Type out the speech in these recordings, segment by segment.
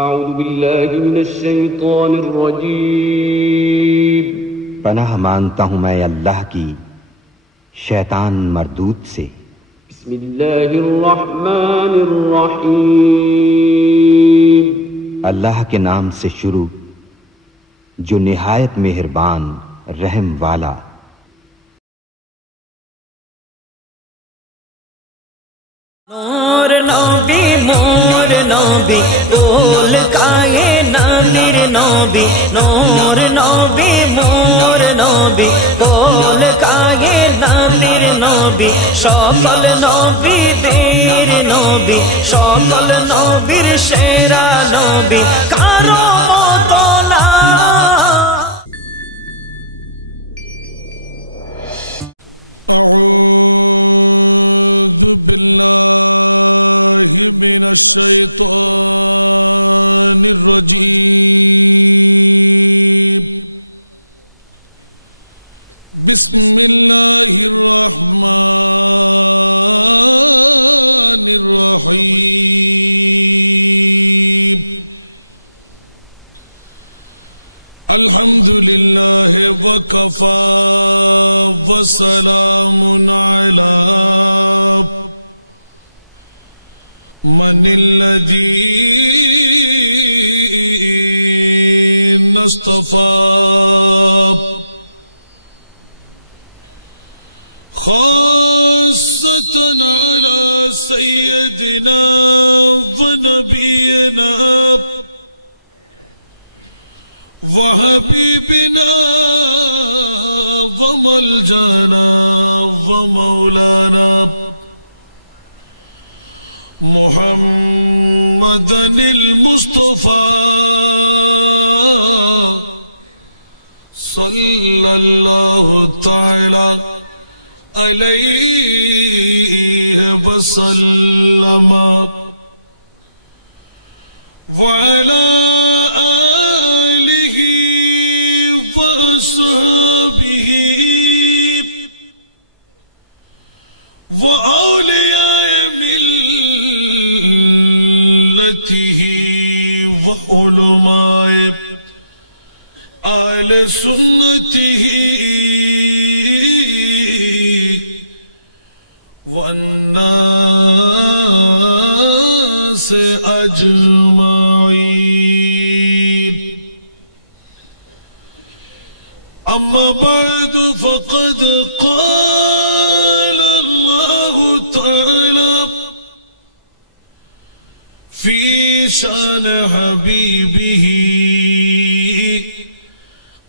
اعوذ باللہ من الشیطان الرجیم پناہ مانگتا ہوں میں اللہ کی شیطان مردود سے۔ بسم اللہ الرحمن الرحیم اللہ کے نام سے شروع جو نہایت مہربان رحم والا۔ نور نبی مور نبی بول کائے نبیر نبی نور نبی مور نبی بول کائے نبیر نبی সকল নবীদের নবী সকল নবীর সেরা নবী কারো মতো না। الحمد لله وكفى وسلام على من الذين اصطفى خاصة على سيدنا ونبينا وحبيبنا وملجانا ومولانا محمدا المصطفى صلى الله تعالى عليه وسلم وعلى وأصحابه وأولياء ملته وعلماء أهل سنته والناس أجمعين. أما بعد فقد قال الله تعالى في شأن حبيبه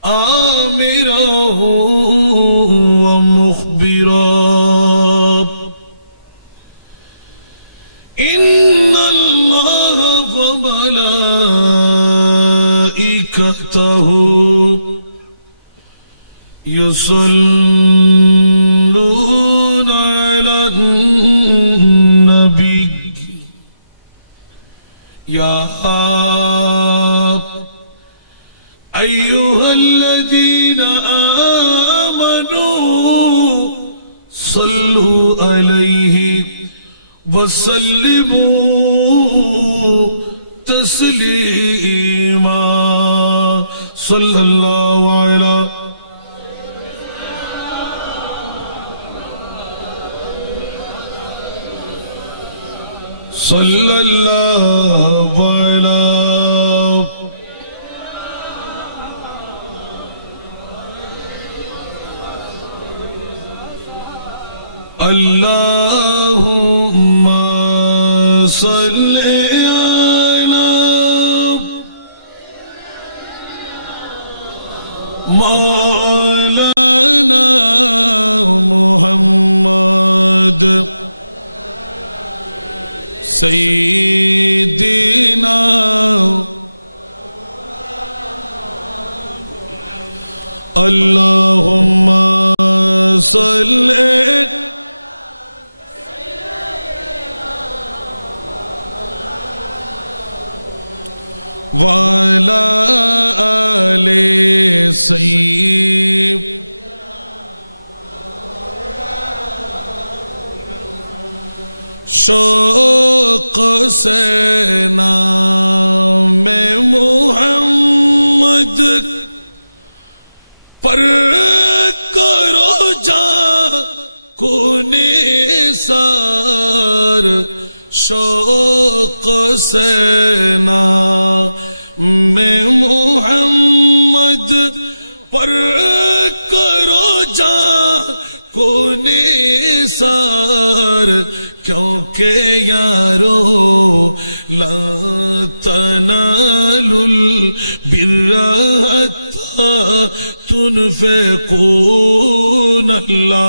آمره ومخبرا إن الله وملائكته يصلون على النبي يا أيها الذين آمنوا صلوا عليه وسلموا تسليما. صلى الله على صلى الله على اللهم صل على مولانا حسینہ میں محمد پر کراچا کو نثار کیونکہ یارو لا تنالوا البر حتى تنفقون اللهم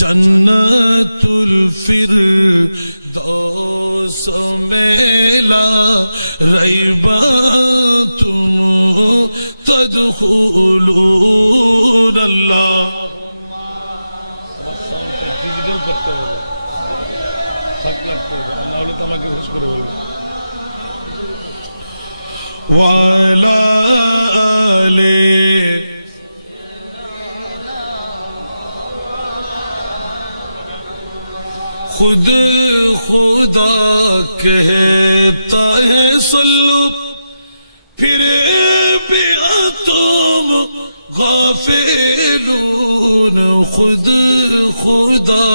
جنت الفردوس میں لا ریب تم تدخلون اللہ وعلى آله خود خدا کہتا ہے صلو پھر بھی تم غافلون خود خدا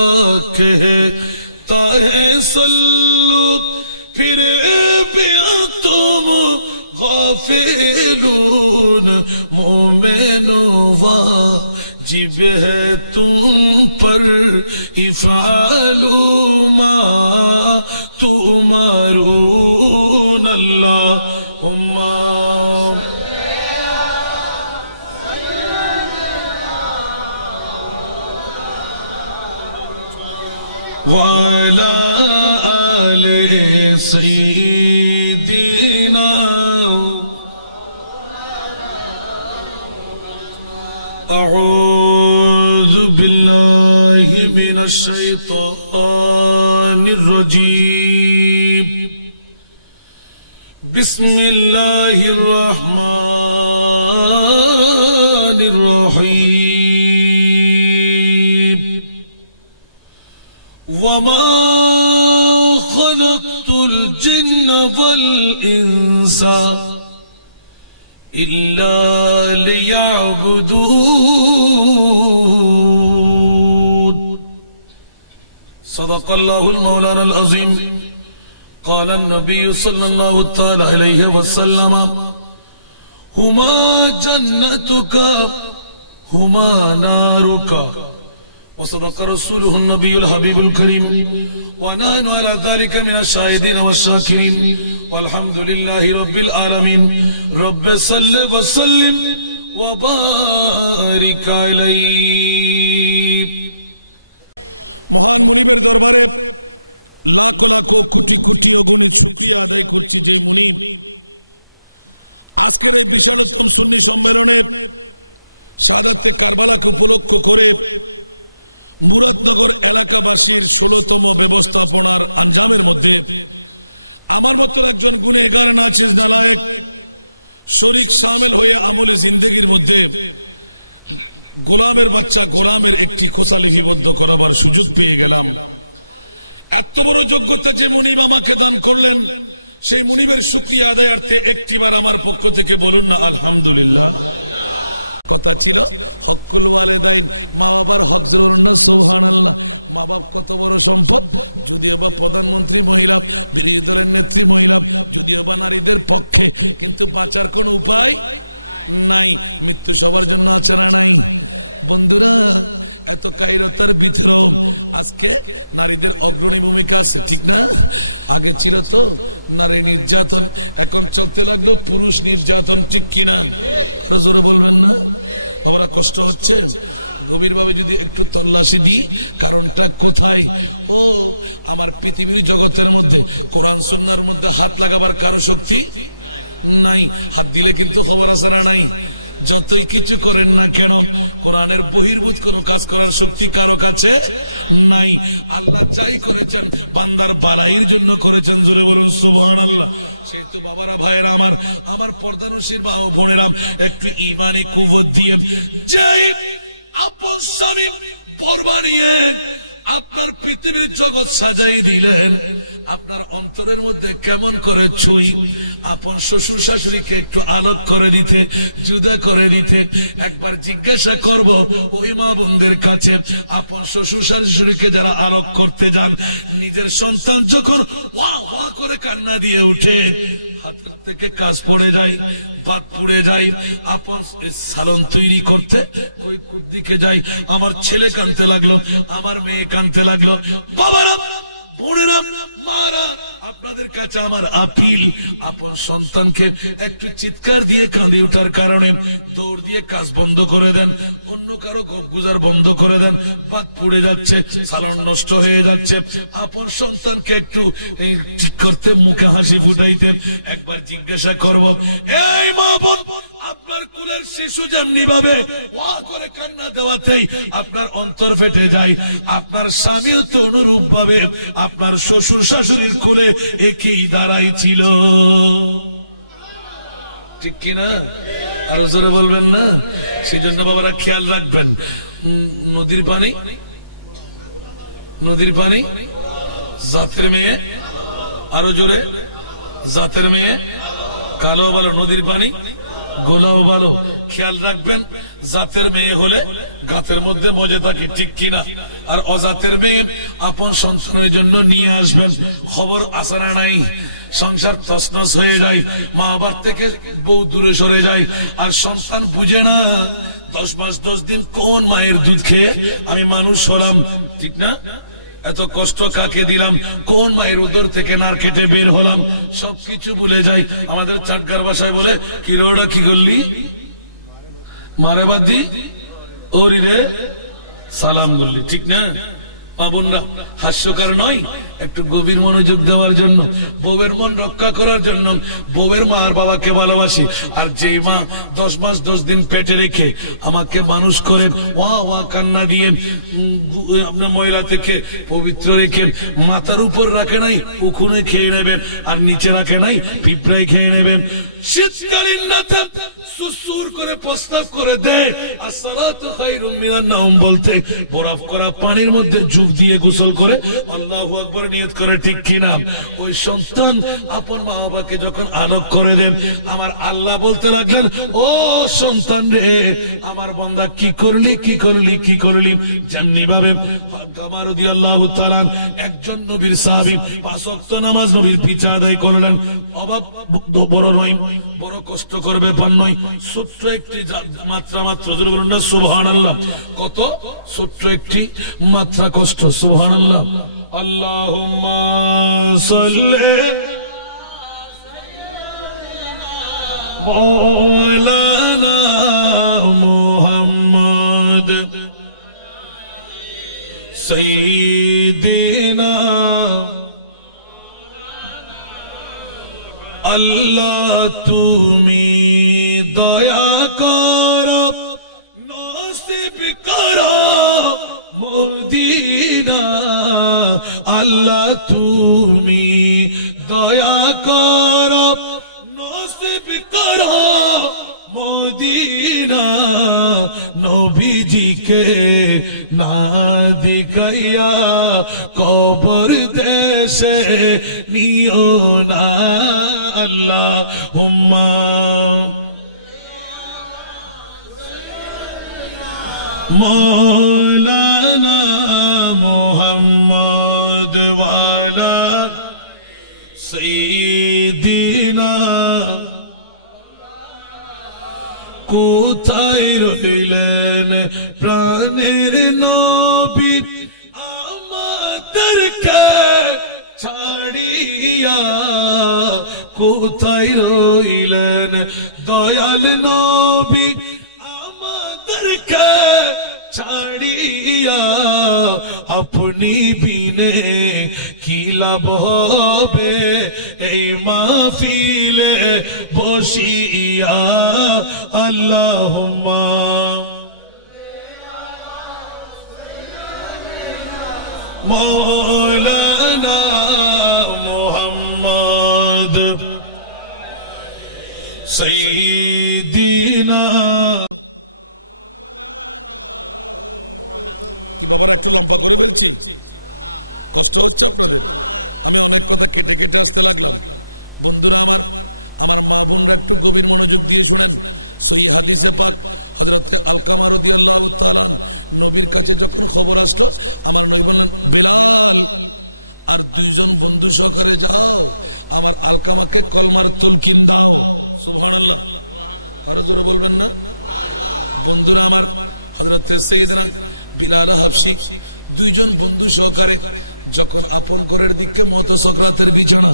کہتا ہے صلو پھر بھی تم غافلون مومن واجب ہے تم پر افعلوا ما تؤمرون اللهم وعلى آل سيدنا أعوذ بالله من الشيطان الرجيم بسم الله الرحمن الرحيم وما خلقت الجن والإنس إلا ليعبدون صدق الله المولانا العظيم قال النبي صلى الله تعالى عليه وسلم هما جنتك هما نارك وصدق رسوله النبي الحبيب الكريم ونحن على ذلك من الشاهدين والشاكرين والحمد لله رب العالمين رب صل وسلم وبارك عليه গোলামের বাচ্চা গোলামের একটি কোষা লিপিবদ্ধ করাবার সুযোগ পেয়ে গেলাম। এত বড় যোগ্যতা যে মুনিব আমাকে দান করলেন, সেই মুনিবের শুকরিয়া আদায়ার্থে একটিবার আমার পক্ষ থেকে বলুন না আলহামদুলিল্লাহ। মৃত্যু সবার জন্য ছাড়া নাই। বন্ধুরা, এত কাহিনতার ভিতর আজকে নারীদের অগ্রণী ভূমিকা আছে, ঠিক না? আগে ছিল তো নারী নির্যাতন, এখন চলতে লাগলো পুরুষ নির্যাতন, ঠিক কিনা? জোরে বলবেন না? আমার কষ্ট হচ্ছে। গভীরভাবে যদি একটু তল্লাশি নিই, কারণটা কোথায়? ও আমার পৃথিবীর জগতের মধ্যে কোরআন সুন্নাহর মধ্যে হাত লাগাবার কারো শক্তি নাই। হাত দিলে কিন্তু খবর আসারা নাই। যতই কিছু করেন না কেন কোরআনের বহির্ভূত কোন কাজ করার শক্তি কারো কাছে নাই। আল্লাহ চাই করেছেন বান্দার বালাইয়ের জন্য করেছেন। জোরে বলুন সুবহানাল্লাহ। সেহেতু বাবারা ভাইরা আমার পর্দানশীল মা ও বোনেরা একটু ইমানি কুবত দিয়ে চাই আপন স্বামী পর বানিয়ে আপনার পৃথিবীর জগৎ সাজাই দিলেন। আপনার অন্তরের মধ্যে কেমন করে ছুঁই আপন শ্বশুর শাশুড়িকে একটু আলোক করে দিতে, জুদা করে দিতে। একবার জিজ্ঞাসা করব ওই মা বোনদের কাছে, আপন শ্বশুর শাশুড়িকে যারা আলোক করতে যান, নিজের সন্তান যখন ওয়া ওয়া করে কান্না দিয়ে উঠে, হাতের থেকে কাজ পড়ে যায়, ভাত পড়ে যায়, আপন সালন তৈরি করতে ওই দিকে যাই, আমার ছেলে কাঁদতে লাগলো, আমার মেয়ে কাঁদতে লাগলো। বাবারা, বোনেরা, মারা, আপনাদের কাছে আমার আপিল, আপন সন্তানকে একটু চিৎকার দিয়ে কাঁদিয়ে ওঠার কারণে দৌড় দিয়ে কাজ বন্ধ করে দেন, অন্য কারো গুজার বন্ধ করে দেন, পাত পুড়ে যাচ্ছে, সালন নষ্ট হয়ে যাচ্ছে। আপন সন্তানকে একটু ঠিক করতে, মুখে হাসি ফুটাইতে একবার জিজ্ঞাসা করব, এই মা বোন, আপনার কুলের শিশু যেমনি ভাবে ওয়া করে কান্না দেওয়াতেই আপনার অন্তর ফেটে যায়, আপনার স্বামীও তো অনুরূপ ভাবে আপনার শ্বশুর শাশুড়ির কোলে একই দাঁড়াই ছিল, ঠিক কিনা? আরো জোরে বলবেন না? সেই জন্য বাবারা খেয়াল রাখবেন, নদীর পানি জাতের মেয়ে, আরো জোরে, জাতের মেয়ে কালো ভালো, নদীর পানি গোলাও ভালো। খেয়াল রাখবেন, জাতের মেয়ে হলে গাতের মধ্যে মজে থাকি, ঠিক কিনা? আর অজাতের মেয়ে আপন সন্তানের জন্য নিয়ে আসবেন, খবর আসারা নাই, সংসার তছনছ হয়ে যায়, মা বাবার থেকে বউ দূরে সরে যায়, আর সন্তান বুঝে না 10 মাস 10 দিন কোন মায়ের দুধ খেয়ে আমি মানুষ হলাম, ঠিক না? এত কষ্ট কাকে দিলাম, কোন মায়ের উদর থেকে নার কেটে বের হলাম, সবকিছু ভুলে যাই। আমাদের চাটগার ভাষায় বলে, কি রোডা কি করলি, মারে বাতি ওরি রে সালাম করলি, ঠিক না? পাবনরা হাস্যকর নয়, একটু গভীর মনোযোগ দেওয়ার জন্য, বউয়ের মন রক্ষা করার জন্য। বউয়ের মা আর বাবাকে ভালোবাসি, আর যেই মা 10 মাস 10 দিন পেটে রেখে আমাকে মানুষ করে ওয়া ওয়া কান্না দিয়ে আপনার ময়লা থেকে পবিত্র রেখে মাথার উপর রাখে নাই, উকুনে খেয়ে নেবেন, আর নিচে রাখে নাই, পিঁপড়ায় খেয়ে নেবেন। শীতকালীন রাতে সুসুর করে প্রস্তাব করে দেয়, আসসালাতু খায়রুম মিনান নাওম বলতে বরফ করা পানির মধ্যে ডুব দিয়ে গোসল করে আল্লাহু আকবার নিয়ত করে, ঠিক কিনা? ওই সন্তান আপন মা বাবাকে যখন আলোক করে দেন, আমার আল্লাহ বলতে লাগলেন, ও সন্তান রে, আমার বান্দা কি করলি, কি করলি, কি করলি। যেমনি ভাবে আমার রাদিয়াল্লাহু তাআলা একজন নবীর সাহাবী 5 ওয়াক্ত নামাজ নবীর পিছা আদায় করলেন, অভাব বড় নয়, বড় কষ্ট করবে পান নয়, ছোট্ট একটি মাত্রা মাত্র, বলুন না সুবহানাল্লাহ, কত ছোট্ট একটি মাত্রা কষ্ট, সুবহানাল্লাহ। আল্লাহুম্মা সাল্লি মাওলানা মুহাম্মদ সাইয়্যিদিনা, আল্লাহ তুমি দয়া করো, নসিব করো মদিনা, আল্লাহ তুমি দয়া করো, নসিব করো মদিনা, নবীজিকে না দিখাইয়া কবর দেশে নিও না, আল্লাহুম্মা মৌলানা মুহাম্মদ ওয়ালা সাইয়্যিদিনা। কোথায় রইলেন প্রাণের নবী, আমাদেরকে ছাড়িয়া, কোথায় রইলেন দয়াল নবী, আমাদেরকে ছাড়িয়া আপনি বিনে কি লাভ হবে এই মাহফিলে বসিয়া আল্লাহুম্মা মৌলানা মুহাম্মদ সাইয়্যিদিনা নবীর কাছে যখন খবর আসতো আমার বেলাল আর দুইজন বন্ধু সহকারে যাও আমার আলকামাকে কলমার তলকিন দাও। সুবহানাল্লাহ, আরো জোরে বলবেন না বন্ধুরা আমার। হযরত সাইয়েদনা বিলাল হাবশী দুইজন বন্ধু সহকারে যখন আপন ঘরের দিকে মতো সকরাতের বিছানা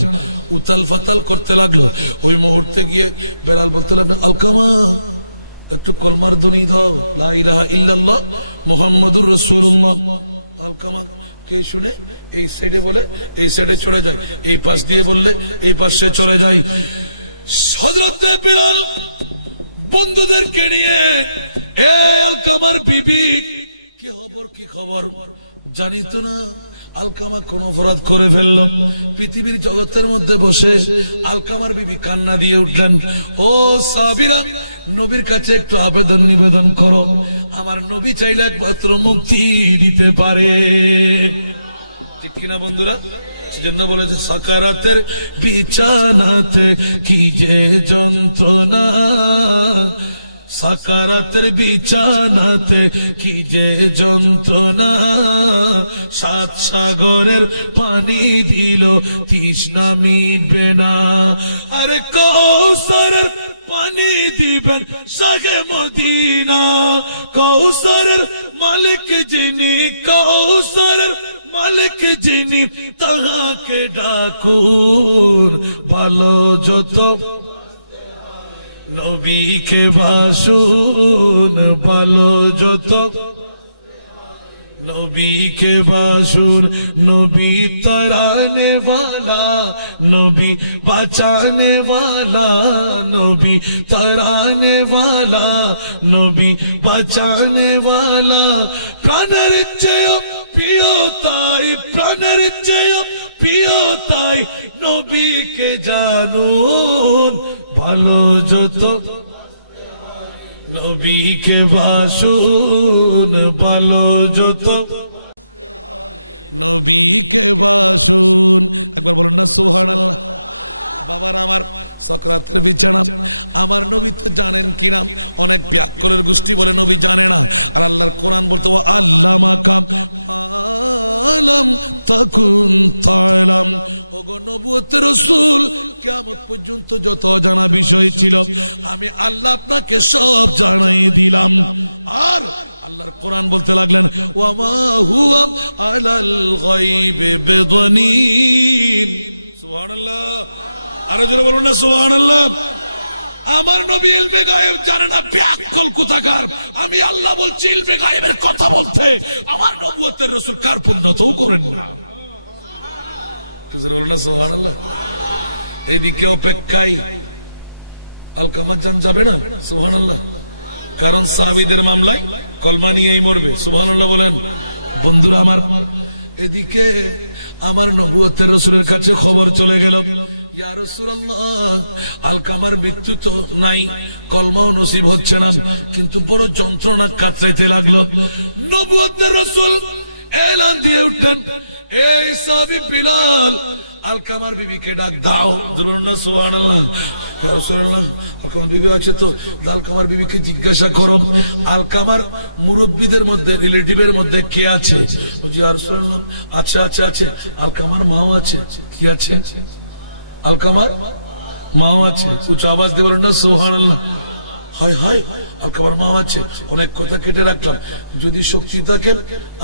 উতাল ফাতাল করতে লাগলো, ওই মুহূর্তে গিয়ে বেলাল বলতে লাগলো, আলকামা একটু কলমার ধ্বনি দাও, লা ইলাহা ইল্লাল্লাহ মুহাম্মাদুর রাসূলুল্লাহ। আলকামা কে শুনে এই সাইডে বলে এই সাইডে চলে যায়, এই পাশ দিয়ে বললে এই পাশে চলে যায়। হযরত বেলাল বন্ধুদেরকে নিয়ে এ আলকামার বিবি কি খবর জানি তো না। আলকামা কোন অপরাধ করে ফেলল, পৃথিবীর জগতের মধ্যে বসে আলকামার বিবি কান্না দিয়ে উঠলেন, ও সাহাবীরা নবীর কাছে একটু আবেদন নিবেদন করো, আমার নবী চাইলে একমাত্র মুক্তি দিতে পারে। ঠিক কিনা বন্ধুরা? সেজন্য বলেছে সাকারাতের বিছানাতে কি যে যন্ত্রণা, সাকারাতের বিছানাতে কি যে যন্ত্রণা, সাত সাগরের পানি দিল তৃষ্ণা মিটবে না। আরে কৌসারের পানি দিবেন শাহে মদিনা, কৌসারের মালিক যিনি, কৌসারের মালিক যিনি, তাহাকে ডাকুন ভালো যত নবীকে ভাসুন, ভালো যত নবীকে ভাসুন। নবী তরানে वाला, নবী বাঁচানে वाला, নবী তরানে वाला, নবী বাঁচানে वाला। প্রাণের চেয়েও প্রিয় তাই, প্রাণের চেয়েও প্রিয় তাই, নবীকে জানুন ভালো যত নবীকে ভাসুন, ভালো যত। বিষয় ছিল আমি আল্লাহ তাকে সব জানিয়ে দিলাম। আর কোরআন বলতে লাগলেন, ওয়ামা হুয়া আলাল গায়বি বিদনীন। সুবহানাল্লাহ, আরে জোরে বলুন না সুবহানাল্লাহ। আমার নবী ইলমে গায়েব জানে না, ব্যাকল কোথাকার। আমি আল্লাহ বলছি ইলমে গায়েবের কথা বলতে, আমার নবুয়তের রাসূল কার পূর্ণতাও করেন না। জোরে বলুন না সুবহানাল্লাহ। এদিকে অপেক্ষায় আলকামা জান যাবে না, সুবহানাল্লাহ, কারণ সাহাবীদের মামলায় কলমা নিয়েই মরবে। সুবহানাল্লাহ বলেন। বন্ধুরা আমার, এদিকে আমার নবুয়তের রাসূলের কাছে খবর চলে গেল, ইয়া রাসূলুল্লাহ আলকামার মৃত্যু তো নাই, কলমাও নসিব হচ্ছে না, কিন্তু বড় যন্ত্রণা কাতরাইতে লাগলো। নবুয়তের রাসূল এলান দিয়ে উঠলেন, এই সাহাবী বিলাল আলকামার বিবিকে ডাক দাও। বলুন না সুবহানাল্লাহ। রাসূলুল্লাহ আলকামার বিবি আছে তো, আলকামার বিবিকে জিজ্ঞাসা করো আলকামার মুরব্বিদের মধ্যে, রিলেটিভের মধ্যে কে আছে? জি রাসূলুল্লাহ আছে আছে আছে, আলকামার মাও আছে। কি আছে? আলকামার মাও আছে। উচ্চ আওয়াজ দিয়ে বলুন না সুবহানাল্লাহ। হায় হায়, আলকামার মা আছে। অনেক কথা কেটে রাখলাম, যদি শক্তি থাকে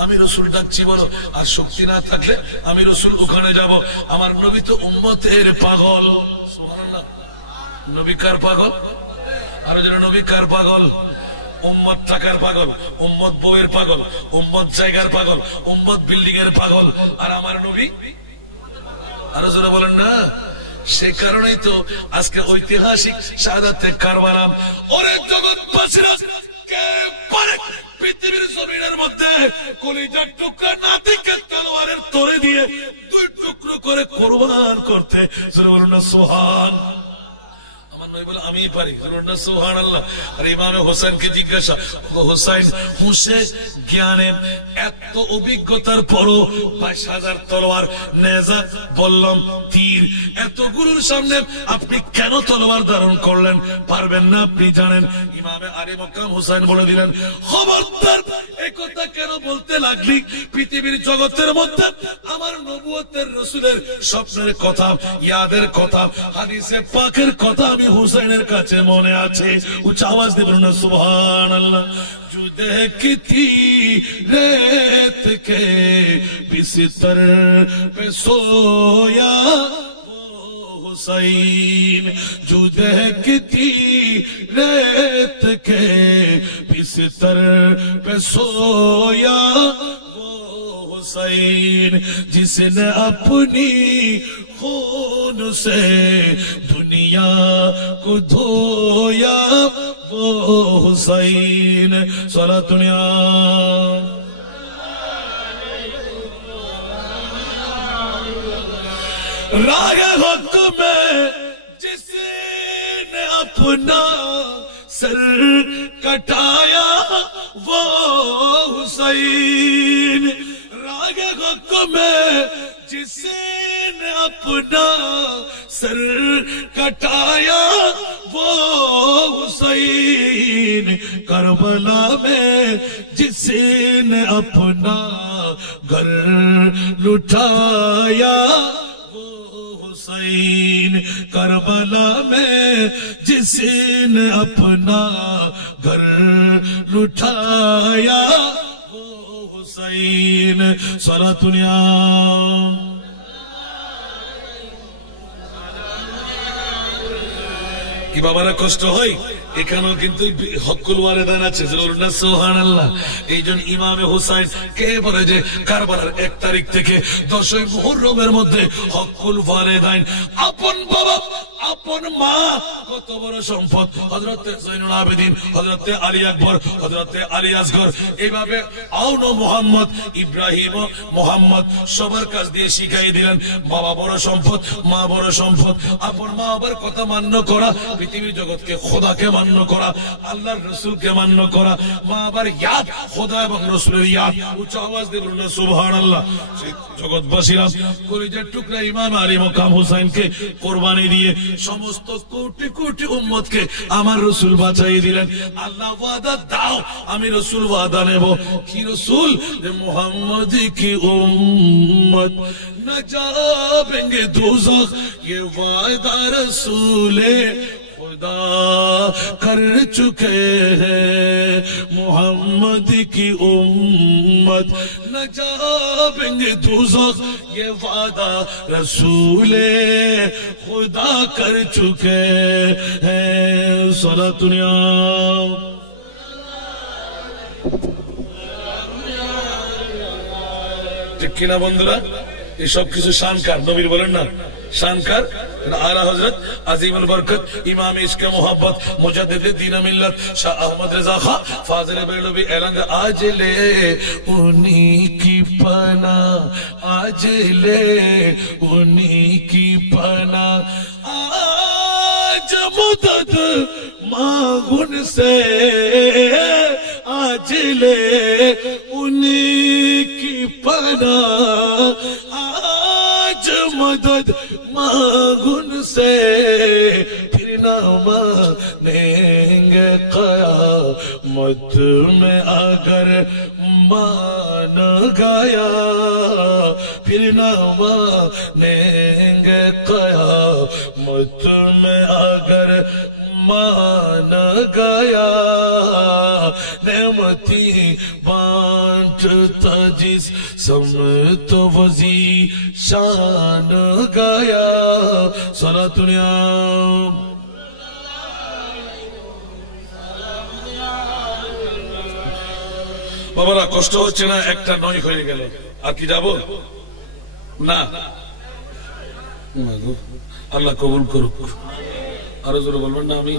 আমি রাসূল ডাকছি বলো, আর শক্তি না থাকলে আমি রাসূল ওখানে যাব। আমার নবী তো উম্মতের পাগল। সুবহানাল্লাহ। নবী কার পাগল? আর যারা নবী কার পাগল? উম্মত টাকার পাগল, উম্মত বউয়ের পাগল, উম্মত জায়গার পাগল, উম্মত বিল্ডিং এর পাগল, আর আমার নবী আরো জোরে বলেন না। সে কারণেই তো আজকে ঐতিহাসিক শাহাদাতে কারবালা। ওরে জগৎবাসীরা, কে পারে পৃথিবীর জমিনের মধ্যে কলিজার টুকরা নাতিকে তলোয়ারের তরে দিয়ে 2 টুকরো করে কোরবান করতে? জোরে বলুন না সুবহান। আমি পারি, সুবহানাল্লাহ। আর ইমামে হোসেনকে জিজ্ঞাসা, হোসেন হুঁশে জ্ঞানে এত অভিজ্ঞতার পরও 22,000 তলোয়ার, নেজা বললাম তীর, এতগুলোর সামনে আপনি কেন তলোয়ার ধারণ করলেন? পারবেন না আপনি জানেন। ইমামে আলী মকাম হোসেন বলে দিলেন, খবরদার এই কথা কেন বলতে লাগলি? পৃথিবীর জগতের মধ্যে আমার নবুয়তের রাসূলের স্বপ্নের কথা, ইয়াদের কথা, হাদিসে পাকের কথা আমি হুসাইনের কাছে মনে আছে। উচ্চ আওয়াজ দিয়ে বলুন না সুবহানাল্লাহ। जो देखती रेत के बिस्तर पे सोया हुसैन, जो देखती रेत के बिस्तर पे सोया हुसैन, जिसने अपनी खून से दुनिया को धोया वो हुसैन। सलातुनिया राह हक में जिसने अपना सर कटाया वो हुसैन, राह हक में जिसने अपना सर कटाया वो हुसैन, करबला में जिसने अपना घर लुटाया वो हुसैन, करबला में जिसने अपना घर लुटाया वो हुसैन। सलातुनिया কি বাবারা কষ্ট হয়? এখানেও কিন্তু হকুল ওয়ালিদাইন আছে, সুবহানাল্লাহ। এইজন্য ইমামে হুসাইন কে বলে যে কারবালার 1 তারিখ থেকে 10 মুহররমের মধ্যে হকুল ওয়ালিদাইন, আপন বাবা আপন মা কত বড় সম্পদ। হযরত জয়নুল আবেদিন, হযরত আলী আকবর, হযরত আলী আসগর, এইভাবে আউন মুহাম্মদ, ইব্রাহিম, মুহাম্মদ সবার কাছ দিয়ে শিখাই দিলেন বাবা বড় সম্পদ, মা বড় সম্পদ। আপন মা বাবার কথা মান্য করা, পৃথিবীর জগৎকে খোদাকে মান্য করা, আল্লাহর রাসূলকে মান্য করা, মা বাবার ইয়াদ, খোদা এবং রাসূলের ইয়াদ। উচ্চ আওয়াজ দিয়ে বলুন সুবহানাল্লাহ। জগৎবাসীরা, কলিজার টুকরা ইমাম আলী মকাম হুসাইনকে কোরবানি দিয়ে সমস্ত কোটি কোটি উম্মতকে আমার রাসূল বাঁচাই দিলেন। আল্লাহ ওয়াদা দাও, আমি রাসূল ওয়াদা নেব। কি রাসূল? যে মুহাম্মদ কি উম্মত না যাবেঙ্গে দোজখ, ये वादा रसूले खुदा कर चुके हैं। मोहम्मद की उम्मत न जाएंगे दोज़ख, ये वादा रसूले खुदा कर चुके हैं। सलातुनिया ঠিক কিনা বন্ধুরা? এই সব কিছু শানকার নবীর, বলেন না শানকার। आला हजरत अजीमुल बरकत इमाम इश्क मोहब्बत मुजद्दिद दीन मिल्लत शाह अहमद रजा खां फाजिल बेलवी ऐलान, आज ले उन्हीं की पना, आज ले उन्हीं की पना, आज मदद मांगुन से, आज ले उन्हीं की पना, आज मदद मांगुन से, फिर न मानेंगे क़यामत में अगर मान गया, फिर न मानेंगे क़यामत में अगर मान गया। नेमती बांटता जिस समत वजी शान गया। सलातुनिया বাবারা কষ্ট হচ্ছে না? একটা 9 হয়ে গেল, আর কি যাব না? আল্লাহ কবুল করুক। আরো জোরে বলবেন না আমি?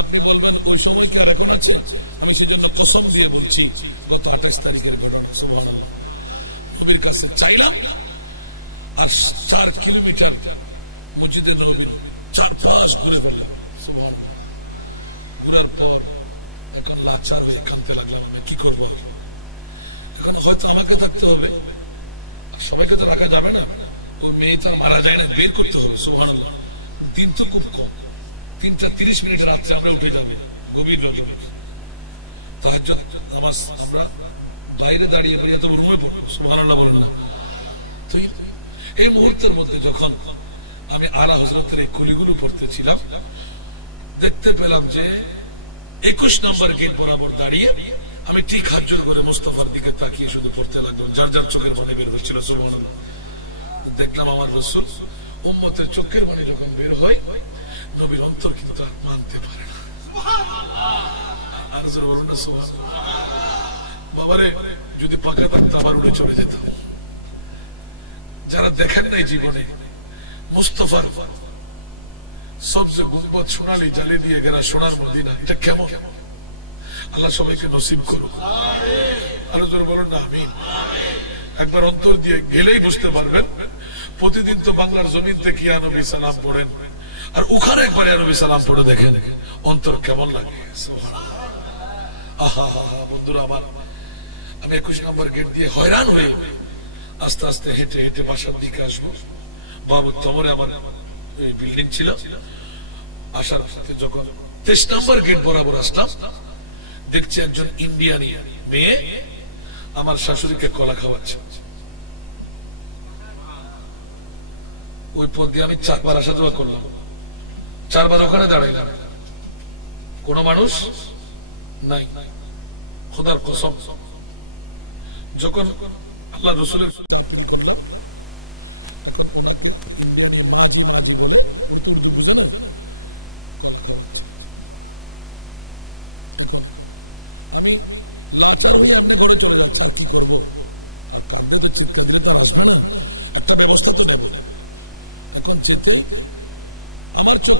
আপনি বলবেন ওই সময়কার এখন আছে, আমি সেজন্য কসম দিয়ে বলছি গত 28 তারিখের ঘটনা। সুবহানাল্লাহ, ওদের কাছে চাইলাম আর 4 কিলোমিটার মসজিদে নববীর 4 পাশ ঘুরে ফেললাম। সুবহানাল্লাহ, ঘুরার পর এখন লাচার হয়ে কাঁদতে লাগলাম, আমি কি করবো এখন? হয়তো আমাকে থাকতে হবে, সবাইকে তো রাখা যাবে না। ও মেয়ে তো মারা যায় না, বের করতে হবে। সুবহানাল্লাহ, দিন তো খুব কম, 3:30 মিনিট রাত্রে আমরা উঠে যাবে গভীর রজনী। তাহাজ্জুদ নামাজ আমরা বাইরে দাঁড়িয়ে দাঁড়িয়ে তো রুমে পড়বো। সুবহানাল্লাহ বলেন না? তো এই মুহূর্তের মধ্যে যখন আমি আলা হযরতের এই কুলিগুলো পড়তেছিলাম, দেখতে পেলাম যে 21 নম্বর গেট বরাবর দাঁড়িয়ে আমি ঠিক হাত জোড় করে মোস্তফার দিকে তাকিয়ে শুধু পড়তে লাগলাম। যার যার চোখের মনে বের হচ্ছিল। সুবহানাল্লাহ, দেখলাম আমার রাসূল উম্মতের চোখের মনে যখন বের হয়, নবীর অন্তর কিন্তু তা মানতে পারে না। আর জোরে বলুন না সুবহানাল্লাহ। বাবারে, যদি পাকা থাকতো আবার উড়ে চলে যেতাম। যারা দেখেন নাই জীবনে মুস্তাফার সবচেয়ে গুম্বদ সোনালি জালে দিয়ে গেলা সোনার মদিনা, এটা কেমন? আল্লাহ সবাইকে নসিব করুন। আরো জোরে বলুন না আমিন। একবার অন্তর দিয়ে গেলেই বুঝতে পারবেন। প্রতিদিন তো বাংলার জমিন থেকে ইয়া নবী সালাম পড়েন, আর ওখানে একবার ইয়া নবী সালাম পড়ে দেখেন অন্তর কেমন লাগে। আহা বন্ধুরা আমার, আমি 21 নম্বর গেট দিয়ে হয়রান হয়ে আস্তে আস্তে হেঁটে হেঁটে বাসার দিকে আসবো। বাবু তমরে আমার বিল্ডিং ছিল। আসার সাথে যখন 23 নম্বর গেট বরাবর আসলাম, দেখছি একজন ইন্ডিয়ানি মেয়ে আমার শাশুড়িকে কলা খাওয়াচ্ছে। ওই পথ দিয়ে আমি 4 বার আসা যাওয়া করলাম, 4 বার ওখানে দাঁড়াইলাম, কোন মানুষ নাই। খোদার কসম, যখন আল্লাহ রাসূলের আমার চোখ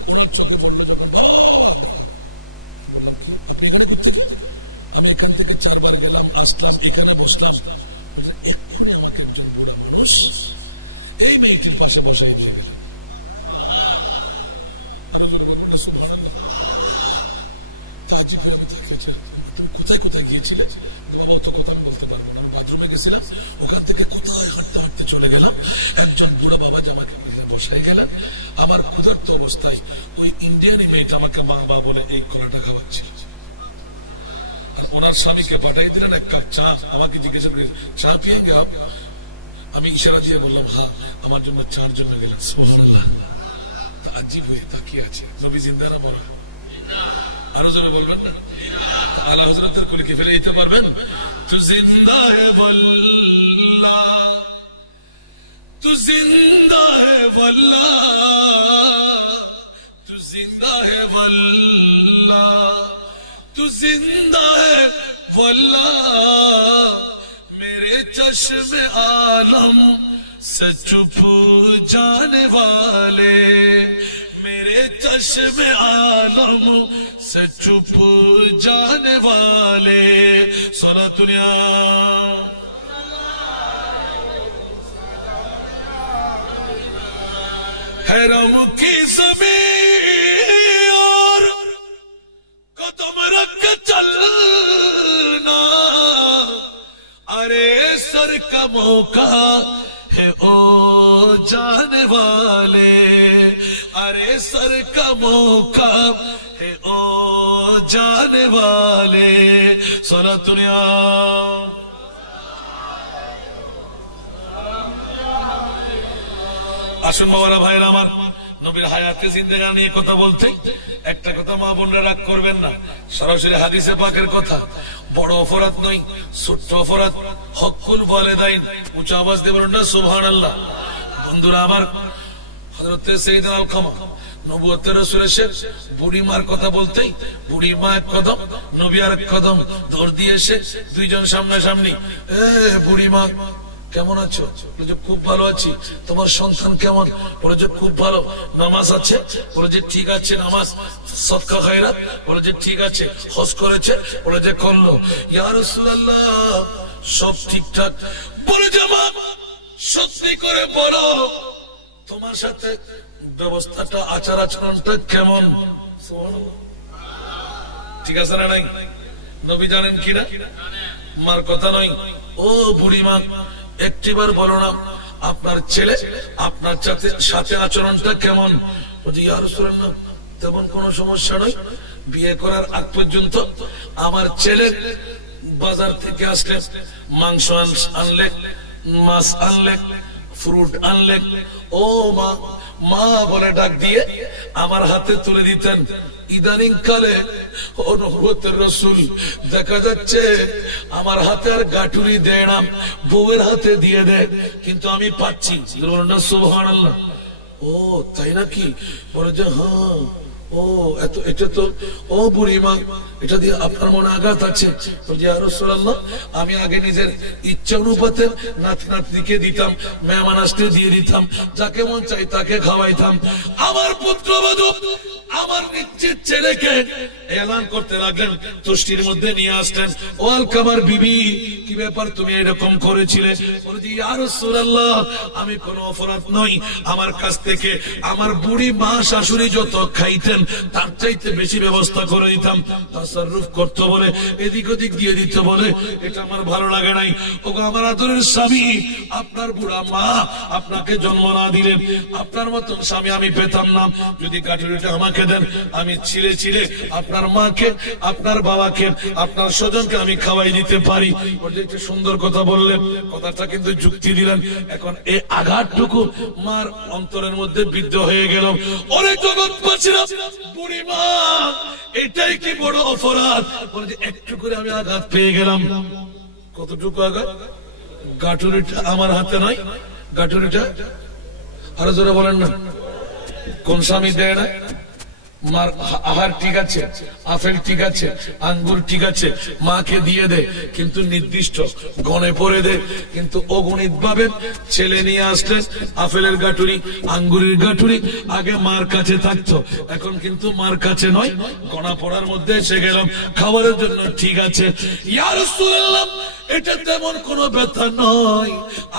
চোখে আমি এখান থেকে 4 বার গেলাম, আসলাম, এখানে বসলাম। এক্ষুনি আমাকে একজন বুড়া মানুষ এই মেয়েটির পাশে বসে নিয়ে গেল। কোথায় কোথায় গিয়েছিলে? বাবা তো কথা আমি বলতে পারবো না, বাথরুমে গেছিলাম, ওখান থেকে কোথায় হাঁটতে হাঁটতে চলে গেলাম। একজন বুড়া বাবা আমাকে বসাই গেলেন। আমার ক্ষুধার্ত অবস্থায় ওই ইন্ডিয়ানি মেয়েটা আমাকে মা মা বলে এই কলাটা খাওয়াচ্ছিল। আর ওনার স্বামীকে পাঠাই দিলেন 1 কাপ চা। আমাকে জিজ্ঞাসা করি, চা পিয়ে গেল? আমি ইশারা দিয়ে বললাম হ্যাঁ, আমার জন্য 4 জন গেলেন। সুবহানাল্লাহ, আজীব হয়ে তাকিয়ে আছে। নবী জিন্দা না বলা? আরো জনে বলবেন না? আলা হযরতের কোলে কি ফেলে দিতে পারবেন? তু জিন্দা হে ওয়াল্লাহ, তু জিন্দা হে ওয়াল্লাহ, তু জিন্দা হে ওয়াল্লাহ, तू जिंदा है वल्लाह, मेरे चश्मे आलम से चुप जाने वाले, मेरे चश्मे आलम से चुप जाने वाले। सोना दुनिया हैरम की ज़मीन और कदम रख के चलना, अरे सर का मौका है ओ जाने वाले, अरे सर का मौका है ओ जाने वाले। सारा दुनिया আসুন বাবারা ভাইরা আমার, নবীর হায়াতে জিন্দেগানি নিয়ে কথা বলতে একটা কথা মা বোনরা রাগ করবেন না, সরাসরি হাদিসে পাকের কথা। বড় অপরাধ নয়, ছোট্ট অপরাধ, হকুল ওয়ালিদাইন। উঁচু আওয়াজ দিয়ে বলুন না সুবহানাল্লাহ। বন্ধুরা আমার, হযরত সাইয়েদনা আলকামা নবুয়তের রাসূলের শেষ বুড়ি মার কথা বলতেই, বুড়ি মা এক কদম, নবী আর এক কদম দৌড় দিয়ে এসে দুইজন সামনাসামনি। বুড়ি মা কেমন আছো? বলে যে খুব ভালো আছি। তোমার সন্তান কেমন? বলে যে খুব ভালো। নামাজ আছে? বলে যে ঠিক আছে নামাজ। সদকা খায়রাত? বলে যে ঠিক আছে। হজ করেছে? বলে যে করলো। ইয়া রাসূলুল্লাহ সব ঠিকঠাক। বলে যে মা সত্যি করে বলো তোমার সাথে ব্যবস্থাটা, আচার আচরণটা কেমন? ঠিক আছে না নাই? নবী জানেন কিনা? মার কথা নয়। ও বুড়ি মা একটিবার বলো না আপনার ছেলে আপনার সাথে আচরণটা কেমন? বলছি ইয়া রাসূলুল্লাহ তেমন কোনো সমস্যা নয়। বিয়ে করার আগ পর্যন্ত আমার ছেলে বাজার থেকে আসলে মাংস আনলে, মাছ আনলে, ফ্রুট আনলে ও মা মা বলে ডাক দিয়ে আমার হাতে তুলে দিতেন। ইদানিং কালে ও নবুয়তের রাসূল দেখা যাচ্ছে আমার হাতে আর গাটুরি দেয় না, বউয়ের হাতে দিয়ে দেয়, কিন্তু আমি পাচ্ছি। সুবহানাল্লাহ। ও তাই নাকি? বলে যে হ্যাঁ। ও এত এটা তো, ও বুড়ি মা এটা দিয়ে আপনার মনে আঘাত আছে। ইয়া রাসূলুল্লাহ আমি আগে নিজের ইচ্ছা অনুপাতে নাতি নাতনিকে দিতাম, মেহমান আসতে দিয়ে দিতাম, যাকে মন চাই তাকে খাওয়াইতাম। আমার পুত্রবধূ আমার নিশ্চিত ছেলেকে এলান করতে লাগলেন, তুষ্টির মধ্যে নিয়ে আসলেন। ও আলকামার বিবি কি ব্যাপার তুমি এরকম করেছিলে? বলে ইয়া রাসূলুল্লাহ আমি কোনো অপরাধ নই, আমার কাছ থেকে আমার বুড়ি মা শাশুড়ি যত খাইতেন তার চাইতে বেশি ব্যবস্থা করে দিতাম। তাসাররুফ করতে বলে, এদিক ওদিক দিয়ে দিতে বলে, এটা আমার ভালো লাগে নাই। ওগো আমার আদরের স্বামী, আপনার বুড়া মা আপনাকে জন্ম না দিলেন, আপনার মতন স্বামী আমি পেতাম না। যদি কাঠুরিটা আমাকে দেন আমি ছিঁড়ে ছিঁড়ে আপনার মাকে, আপনার বাবাকে, আপনার স্বজনকে আমি খাওয়াই দিতে পারি। একটা সুন্দর কথা বললেন, কথাটা কিন্তু যুক্তি দিলেন। এখন এই আঘাতটুকু মার অন্তরের মধ্যে বিদ্ধ হয়ে গেল। অনেক জগৎবাসীরা বুড়ি মা এটাই কি বড় অপরাধ? বলে যে একটু করে আমি আঘাত পেয়ে গেলাম। কতটুকু আঘাত? গাটুরিটা আমার হাতে নয়, গাটুরিটা আরো জোরে বলেন না। কোন স্বামী দেয় না? মার আহার ঠিক আছে, আপেল ঠিক আছে, আঙ্গুর ঠিক আছে, মাকে দিয়ে দে, কিন্তু নির্দিষ্ট গনে পড়ে দে। কিন্তু অগণিত ভাবে ছেলে নিয়ে আসলেন, আপেলের গাটুরি, আঙ্গুরের গাটুরি আগে মার কাছে থাকতো, এখন কিন্তু মার কাছে নয়, গনা পড়ার মধ্যে এসে গেলাম। খাবারের জন্য ঠিক আছে। ইয়া রাসূলুল্লাহ এটা তেমন কোনো ব্যথা নয়।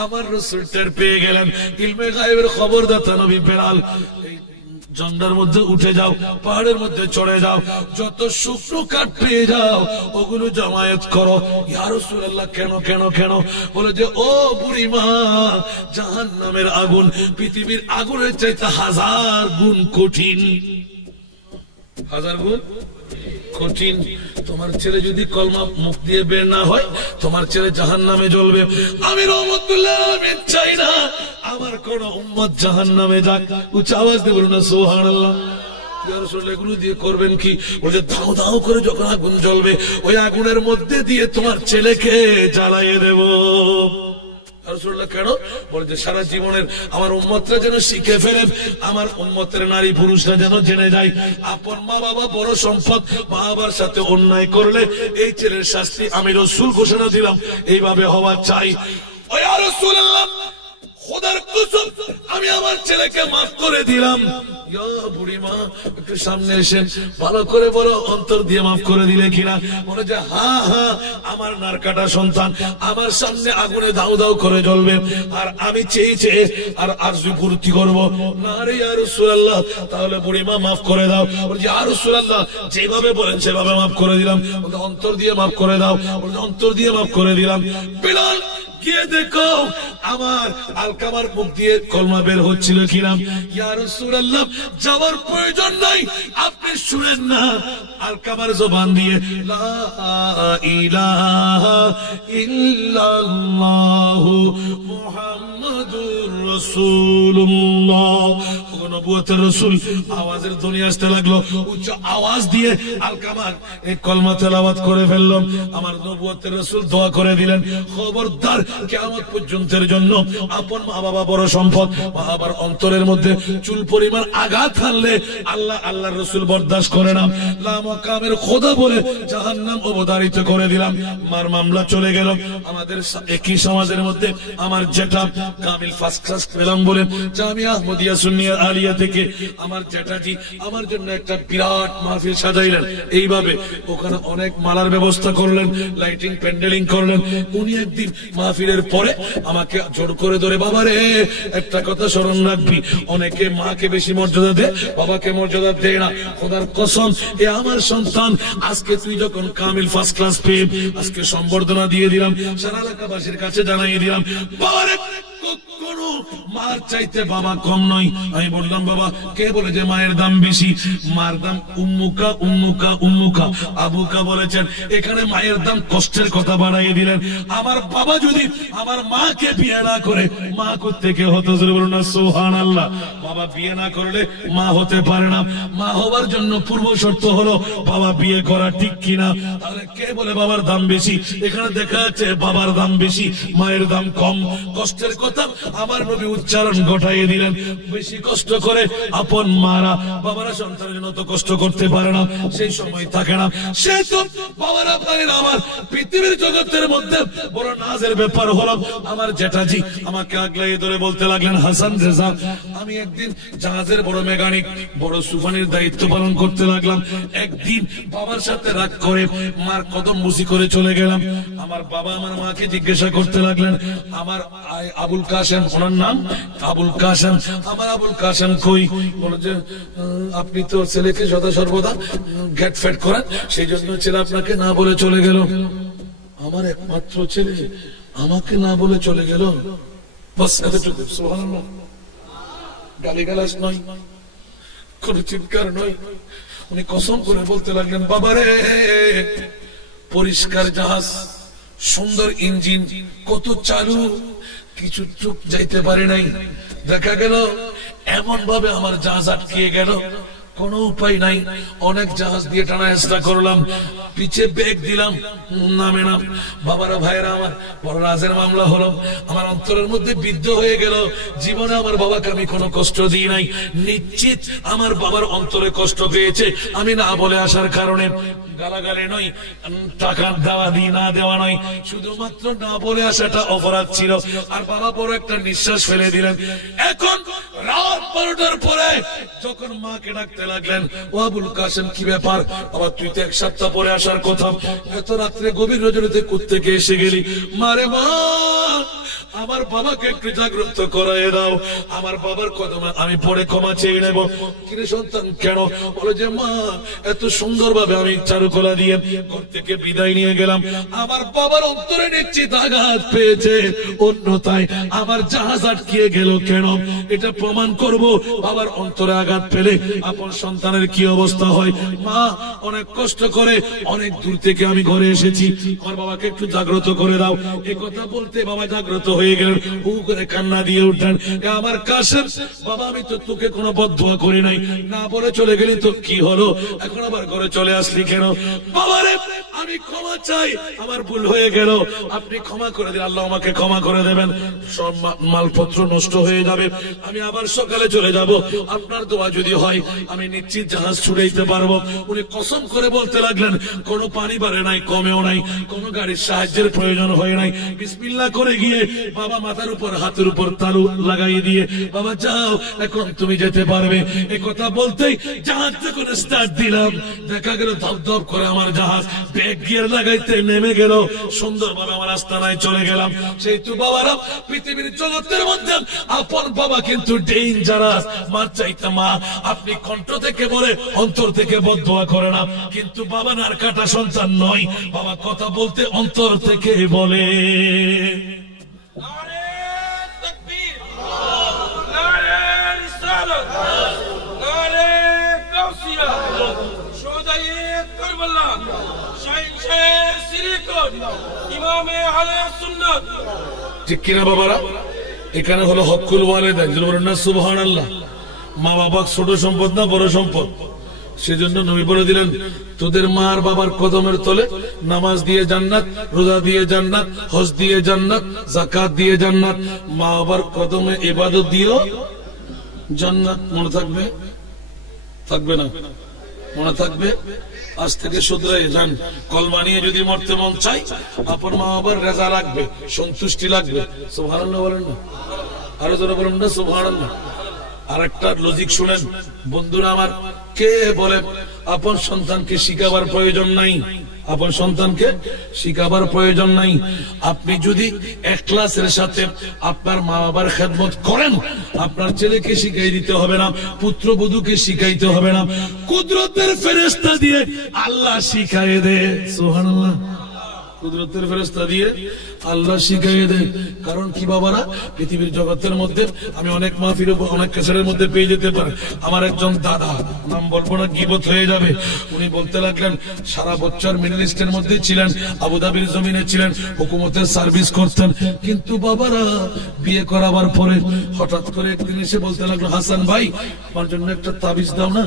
আমার রাসূল টের পেয়ে গেলেন, ইলমে গায়েবের খবরদাতা নবী বেলাল, জঙ্গলের মধ্যে উঠে যাও, পাহাড়ের মধ্যে চড়ে যাও, যত শুকনো কাঠ পেয়ে যাও ওগুলো জমায়েত করো। ইয়া রাসূলুল্লাহ কেন কেন কেন? বলে যে ও বুড়ি মা জাহান্নামের আগুন পৃথিবীর আগুনের চাইতে 1000 গুণ কঠিন। 1000 গুণ কঠিন। তোমার ছেলে যদি কলমা মুখ দিয়ে বের না হয় তোমার ছেলে জাহান্নামে জ্বলবে। আমি রহমতুল্লাহ আলামিন চাই না আমার কোন উম্মত জাহান্নামে যাক। উচ্চ আওয়াজ দিয়ে বলুন না সুবহানাল্লাহ। এগুলো দিয়ে করবেন কি? বলে দাও দাও করে যখন আগুন জ্বলবে ওই আগুনের মধ্যে দিয়ে তোমার ছেলেকে জ্বালাইয়ে দেব। কেন? বলে যে সারা জীবনের আমার উম্মতরা যেন শিখে ফেলে, আমার উম্মতের নারী পুরুষরা যেন জেনে যায় আপন মা বাবা বড় সম্পদ। মা বাবার সাথে অন্যায় করলে এই ছেলের শাস্তি আমি রাসূল ঘোষণা দিলাম এইভাবে হওয়া চাই। ও ইয়া রাসূলুল্লাহ খোদার কসম আমি আমার ছেলেকে মাফ করে দিলাম। ইয়া বুড়ি মা একটু সামনে এসেন, ভালো করে বলো অন্তর দিয়ে মাফ করে দিলে কিনা? বলে যে হ্যাঁ হ্যাঁ আমার নারকাটা সন্তান আমার সামনে আগুনে দাউ দাউ করে জ্বলবে আর আমি চেয়ে চেয়ে আর আরজু পূর্তি করবো না রে ইয়া রাসূলুল্লাহ। তাহলে বুড়ি মা মাফ করে দাও। বলে ইয়া রাসূলুল্লাহ যেভাবে বলেন সেভাবে মাফ করে দিলাম। বলে অন্তর দিয়ে মাফ করে দাও। বলে অন্তর দিয়ে মাফ করে দিলাম। বিলাল গিয়ে দেখো আমার আলকামার মুখ দিয়ে কলমা বের হচ্ছিল কিনা। ইয়া রাসূলুল্লাহ যাওয়ার প্রয়োজন নাই, আপনি শুনেন না আলকামার জবান দিয়ে লা ইলাহা ইল্লাল্লাহু মুহাম্মাদুর রাসূলুল্লাহ, ও নবুয়তের রাসূল। আওয়াজের ধ্বনি আসতে লাগলো, উচ্চ আওয়াজ দিয়ে আলকামা এই কলমা তেলাওয়াত করে ফেলল। আমার নবুয়তের রাসূল দোয়া করে দিলেন, খবরদার কিয়ামত পর্যন্তের জন্য আপন মা বাবা বড় সম্পদ, মা বাবার অন্তরের মধ্যে চুল পরিমাণ আঘাত হানলে আল্লাহর রাসূল বরদাস্ত করে না। লা মাকামের খোদা বলে জাহান্নাম অবধারিত করে দিলাম। মার মামলা চলে গেল। আমাদের একই সমাজের মধ্যে আমার জেঠা কামিল ফার্স্ট ক্লাস পেলাম বলে জামিয়া আহমদিয়া সুন্নিয়া আলিয়া থেকে আমার জেঠাজি আমার জন্য একটা বিরাট মাহফিল সাজাইলেন। এইভাবে ওখানে অনেক মালার ব্যবস্থা করলেন, লাইটিং প্যান্ডেলিং করলেন। উনি একদিন মাহফিলের পরে আমাকে জোর করে ধরে, বাবারে একটা কথা স্মরণ রাখবি, অনেকে মাকে বেশি মর্যাদা দেয়, বাবাকে মর্যাদা দেয় না। খোদার কসম, এ আমার সন্তান, আজকে তুই যখন কামিল ফার্স্ট ক্লাস পেয়ে আজকে সম্বর্ধনা দিয়ে দিলাম, সারা এলাকাবাসীর কাছে জানাই দিলাম, বাবারে কখনো মার চাইতে বাবা কম নয়। আমি বললাম, বাবা কে বলে যে মায়ের দাম বেশি? মার দাম উম্মুকা উম্মুকা উম্মুকা, আবুকা বলেছেন। এখানে মায়ের দাম কষ্টের কথা বাড়াইয়ে দিলেন। আমার বাবা যদি আমার মাকে বিয়ে না করে মা কোত্থেকে হতো? বলুন না সুবহানাল্লাহ। বাবা বিয়ে না করলে মা হতে পারে না। মা হওয়ার জন্য পূর্ব শর্ত হলো বাবা বিয়ে করা, ঠিক কিনা? তাহলে কে বলে বাবার দাম বেশি? এখানে দেখা যাচ্ছে বাবার দাম বেশি, মায়ের দাম কম। কষ্টের কথা আমার নবী উচ্চারণ ঘটাইয়ে দিলেন। বেশি কষ্ট করে আপন মারা, বাবারা সন্তানের জন্য তো কষ্ট করতে পারে না, সেই সময় থাকে না। সে তো বাবারা পারে না। আমার পৃথিবীর জগতের মধ্যে বড় নাজের ব্যাপার হলো, আমার জেঠাজি আমাকে আগলাইয়ে ধরে বলতে লাগলেন, হাসান রেজা, আমি একদিন জাহাজের বড় মেকানিক, বড় সুফানির দায়িত্ব পালন করতে লাগলাম। একদিন বাবার সাথে রাগ করে মার কদম বুঝি করে চলে গেলাম। আমার বাবা আমার মাকে জিজ্ঞাসা করতে লাগলেন, আমার আবুল কাসেম, ওনার নাম আবুল কাসেম, আমার আবুল কাসেম কই? বলে যে আপনি তো ছেলেকে সদা সর্বদা গ্যাট ফ্যাট করেন, সেই জন্য ছেলে আপনাকে না বলে চলে গেল। আমার একমাত্র ছেলে আমাকে না বলে চলে গেল। বাস এতটুকু। সুবহানাল্লাহ। গালিগালাজ নয়, কোন চিৎকার নয়। উনি কসম করে বলতে লাগলেন, বাবারে পরিষ্কার জাহাজ, সুন্দর ইঞ্জিন, কত চালু, কিছু চুপ যাইতে পারে নাই। দেখা গেল এমন ভাবে আমার জাহাজ আটকে গেল, কোন উপায় নাই। অনেক জাহাজ দিয়ে টানা চেষ্টা করলাম, পিছে ব্রেক দিলাম, নামে না। বাবারা ভাইরা আমার বড় রাজের মামলা হলো। আমার অন্তরের মধ্যে বিদ্ধ হয়ে গেল, জীবনে আমার বাবাকে আমি কোনো কষ্ট দিই নাই। নিশ্চিত আমার বাবার অন্তরে কষ্ট পেয়েছে আমি না বলে আসার কারণে। গালাগালি নয়, টাকা দেওয়া দি না দেওয়া নয়, শুধুমাত্র না বলে আসাটা অপরাধ ছিল। আর বাবা বড় একটা নিঃশ্বাস ফেলে দিলেন। এখন রাত 12টার পরে যখন মাকে ডাকতে লাগলেন, ও আবুল কাসেম কি ব্যাপার? আবার তুই তো এক সপ্তাহ পরে আসার কথা, এত রাত্রে গভীর রজনীতে কোত্থেকে এসে গেলি? মারে মা, আমার বাবাকে একটু জাগ্রত করাই দাও, আমার বাবার কদমে আমি পরে ক্ষমা চেয়ে নেব। কিরে সন্তান কেন? বলে যে মা, এত সুন্দর ভাবে আমি চারুকলা দিয়ে ঘর থেকে বিদায় নিয়ে গেলাম, আমার বাবার অন্তরে নিশ্চিত আঘাত পেয়েছে, অন্যথায় আমার জাহাজ আটকিয়ে গেল কেন? এটা প্রমাণ করব বাবার অন্তরে আঘাত পেলে আপন সন্তানের কি অবস্থা হয়। মা, অনেক কষ্ট করে অনেক দূর থেকে আমি ঘরে এসেছি, আমার বাবাকে একটু জাগ্রত করে দাও। এই কথা বলতে বাবা জাগ্রত হয়ে গেলেন, হু করে কান্না দিয়ে উঠলেন, আমার কাসেম বাবা, আমি তো তোকে কোনো বদদোয়া করি নাই, না বলে চলে গেলি তো কি হলো? এখন আবার ঘরে চলে আসলি কেন? বাবারে আমি ক্ষমা চাই, আমার ভুল হয়ে গেল, আপনি ক্ষমা করে দিন, আল্লাহ আমাকে ক্ষমা করে দেবেন। সব মালপত্র নষ্ট হয়ে যাবে, আমি আবার সকালে চলে যাব, আপনার দোয়া যদি হয় আমি নিশ্চিত জাহাজ ছুড়াইতে পারবো। উনি কসম করে বলতে লাগলেন, কোনো পানি বাড়ে নাই, কমেও নাই, কোনো গাড়ির সাহায্যের প্রয়োজন হয় নাই। বিসমিল্লাহ করে গিয়ে বাবা মাথার উপর হাতের উপর তালু লাগাইয়ে দিয়ে, বাবা যাও, এখন তুমি যেতে পারবে। এই কথা বলতেই জাহাজ যখন স্টার্ট দিলাম, দেখা গেল ধপ ধপ করে আমার জাহাজ ব্রেক গিয়ার লাগাইতে নেমে গেল, সুন্দরভাবে আমার আস্তানায় চলে গেলাম। সেই তো বাবারা, পৃথিবীর জগতের মধ্যে আপন বাবা কিন্তু ডেঞ্জারাস। মার চাইতে মা, আপনি কণ্ঠ থেকে বলে অন্তর থেকে বদদোয়া করে না, কিন্তু বাবা নার কাটা সন্তান নয়, বাবা কথা বলতে অন্তর থেকে বলে। ঠিক কিনা বাবারা? এখানে হলো হকুল ওয়ালিদাইন, বলেন না সুবহানাল্লাহ। মা বাবা ছোট সম্পদ না বড় সম্পদ? সেজন্য নবী বলে দিলেন, তোদের মা আর বাবার কদমের তলে নামাজ দিয়ে জান্নাত, রোজা দিয়ে জান্নাত, হজ দিয়ে জান্নাত, যাকাত দিয়ে জান্নাত, মা বাবার কদমে ইবাদত দিও জান্নাত। মনে থাকবে? থাকবে না? মনে থাকবে? আজ থেকে শুধরাই যান। কলমা নিয়ে যদি মরতে মন চাই, আপনার মা বাবার রেজা লাগবে, সন্তুষ্টি লাগবে। সুবহানাল্লাহ বলেন না? আরো জোরে বলেন না সুবহানাল্লাহ? আরেকটা লজিক শুনেন বন্ধুরা আমার, কে বলেন আপন সন্তানকে শিখাবার প্রয়োজন নাই? আপন সন্তানকে শিখাবার প্রয়োজন নাই। আপনি যদি ইখলাসের সাথে আপনার মা বাবার খেদমত করেন, আপনার ছেলেকে শিখাই দিতে হবে না, পুত্রবধূকে শিখাইতে হবে না, কুদরতের ফেরেশতা দিয়ে আল্লাহ শিখাই দেয়। সুবহানাল্লাহ। কুদরতের ফেরেশতা দিয়ে আল্লাহ শিখাইয়ে দেয়। কারণ কি বাবারা, পৃথিবীর জগতের মধ্যে আমি অনেক মাহফিল অনেক কেসের মধ্যে পেয়ে যেতে পারি। আমার একজন দাদা, নাম বলবো না, গীবত হয়ে যাবে, উনি বলতে লাগলেন সারা বছর মিডল ইস্টের মধ্যে ছিলেন, আবুধাবির জমিনে ছিলেন, হুকুমতের সার্ভিস করতেন, কিন্তু বাবারা বিয়ে করাবার পরে হঠাৎ করে একদিন এসে বলতে লাগলো, হাসান ভাই আমার জন্য একটা তাবিজ দাও না।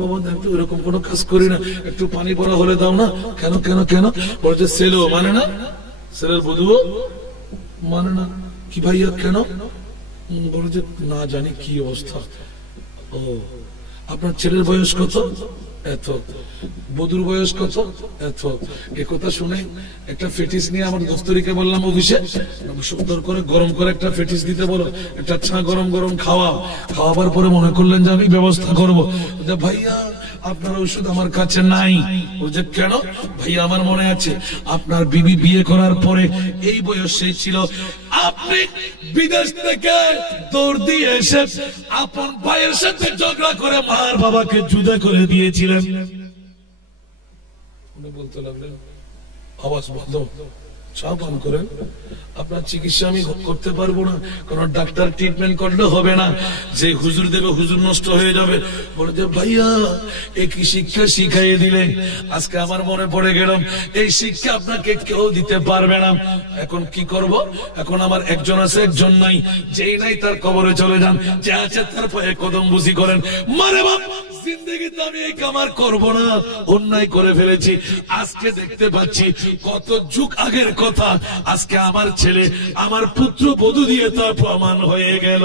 বাবা একটু এরকম কোনো কাজ করি না, একটু পানি পড়া হলে দাও না। কেন কেন কেন? বলছে ছেলেও মানে না, ছেলের বধুও মানে না। কি ভাইয়া কেন? বলে যে না জানি কি অবস্থা। ও আপনার ছেলের বয়স কত? এত। বধুর বয়স কত? এত। একথা শুনে একটা ফেটিস নিয়ে আমার দফতরিকে বললাম অফিসে, সুন্দর করে গরম করে একটা ফেটিস দিতে বলো, একটা চা গরম গরম খাওয়াও। খাওয়াবার পরে মনে করলেন যে আমি ব্যবস্থা করবো। ভাইয়া আপনার ওষুধ আমার কাছে নাই। বলছে কেন? ভাইয়া আমার মনে আছে আপনার বিবি বিয়ে করার পরে এই বয়সে ছিল, আপনি বিদেশ থেকে দৌড় দিয়ে এসে আপন ভাইয়ের সাথে ঝগড়া করে মার বাবাকে জুদা করে দিয়েছিলেন। উনি বলতে লাগলেন, আওয়াজ বন্ধ, চা পান করেন, আপনার চিকিৎসা আমি করতে পারবো না, কারণ ডাক্তার ট্রিটমেন্ট করলে হবে না, যে হুজুর দেবে হুজুর নষ্ট হয়ে যাবে। বলে যে ভাইয়া একই শিক্ষা শিখাইয়ে দিলে, আজকে আমার মনে পড়ে গেলাম এই শিক্ষা আপনাকে কেউ দিতে পারবে না। এখন কি করব? এখন আমার একজন আছে, একজন নাই, যেই নাই তার কবরে চলে যান, যে আছে তার পায়ে কদম বুঝি করেন। মারে বাপ, জিন্দেগিতে আমি এই কামার করবো না, অন্যায় করে ফেলেছি। আজকে দেখতে পাচ্ছি কত যুগ আগের কথা, আজকে আমার ছেলে আমার পুত্র বধূ দিয়ে তা প্রমাণ হয়ে গেল।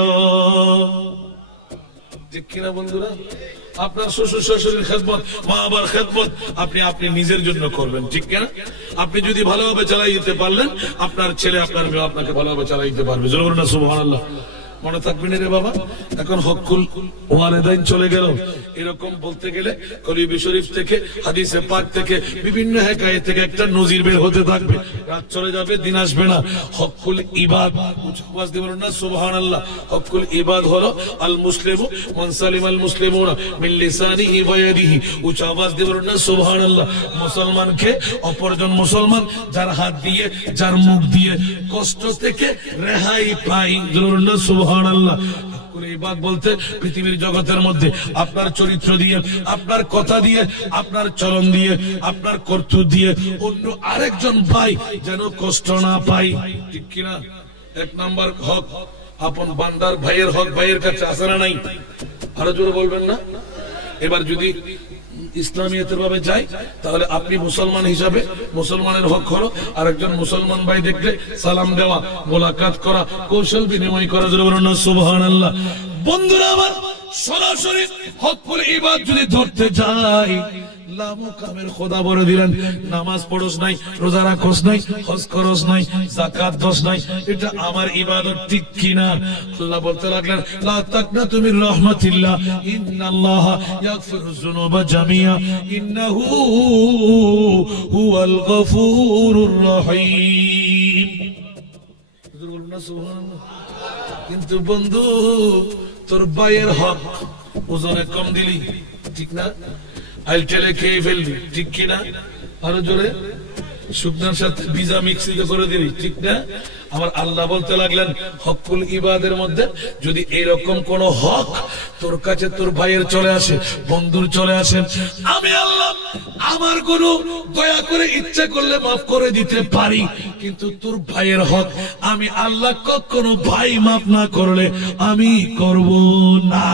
ঠিক কিনা বন্ধুরা? আপনার শ্বশুর শাশুড়ির খেদমত, মা বাবার খেদমত আপনি আপনি নিজের জন্য করবেন, ঠিক কিনা? আপনি যদি ভালোভাবে চালাই দিতে পারলেন, আপনার ছেলে আপনার মেয়ে আপনাকে ভালোভাবে চালাই দিতে পারবে। জোরে বলুন না সুবহানাল্লাহ। মনে থাকবেন রে বাবা। এখন হকুল ওয়ালিদাইন চলে গেল। এরকম বলতে গেলে কলিবি শরীফ থেকে, হাদিসে পাক থেকে, বিভিন্ন হেকায়ে থেকে একটা নজির বের হতে থাকবে। রাত চলে যাবে, দিন আসবে না। হকুল ইবাদ, আওয়াজ দিয়ে বলুন না সুবহানাল্লাহ। হকুল ইবাদ হলো আল মুসলিমু মান সালিমাল মুসলিমুনা মিন লিসানিহি ওয়া ইয়াদিহি। উচ্চ আওয়াজ দিয়ে বলুন না সুবহানাল্লাহ। মুসলমানকে অপরজন মুসলমান যার হাত দিয়ে, যার মুখ দিয়ে কষ্ট থেকে রেহাই পায়। বলুন না সুবহানাল্লাহ। ইবাদ বলতে পৃথিবীর জগতের মধ্যে আপনার চরিত্র দিয়ে, আপনার কথা দিয়ে, আপনার চলন দিয়ে, আপনার কর্তব্য দিয়ে অন্য আরেকজন ভাই যেন কষ্ট না পায়, ঠিক কিনা? এক নাম্বার হক আপন বান্দার ভাইয়ের হক ভাইয়ের কাছে আছে না নাই? আরো জোরে বলবেন না? এবার যদি ইসলামিয়তের ভাবে যাই, তাহলে আপনি মুসলমান হিসাবে মুসলমানের হক হলো আরেকজন মুসলমান ভাই দেখলে সালাম দেওয়া, মোলাকাত করা, কৌশল বিনিময় করা। জোরে বলুন না সুবহানাল্লাহ। বন্ধুরা আমার, সরাসরি হকুল ইবাদ যদি ধরতে যাই, লামুকামের খোদা বলে দিলেন, নামাজ পড়স নাই, রোজা রাখস নাই, হজ করস নাই, যাকাত দস নাই, এটা আমার ইবাদত, ঠিক কিনা? আল্লাহ বলতে লাগলেন, লা তাকনাতু মির রাহমাতিল্লাহ, ইন্নাল্লাহা ইয়াগফিরুয যুনুবা জামিআ, ইন্নাহু হুয়াল গফুরুর রহিম। বলুন না সুবহানাল্লাহ। কিন্তু বন্ধু, তোর ভাইয়ের হক ওজনে কম দিলি, ঠিক না? আইটেলে খেয়ে ফেলবি, ঠিক কিনা? আরো জোরে। শুকনার সাথে ভিজা মিক্সিতে করে দিবি, ঠিক না? আমার আল্লাহ বলতে লাগলেন হকুল ইবাদের মধ্যে যদি এরকম কোন হক তোর কাছে তোর ভাইয়ের চলে আসে, বন্ধুর চলে আসে, আমি আল্লাহ আমার কোন দয়া করে ইচ্ছা করলে মাফ করে দিতে পারি, কিন্তু তোর ভাইয়ের হক আমি আল্লাহ কখনো ভাই মাফ না করলে আমি করব না।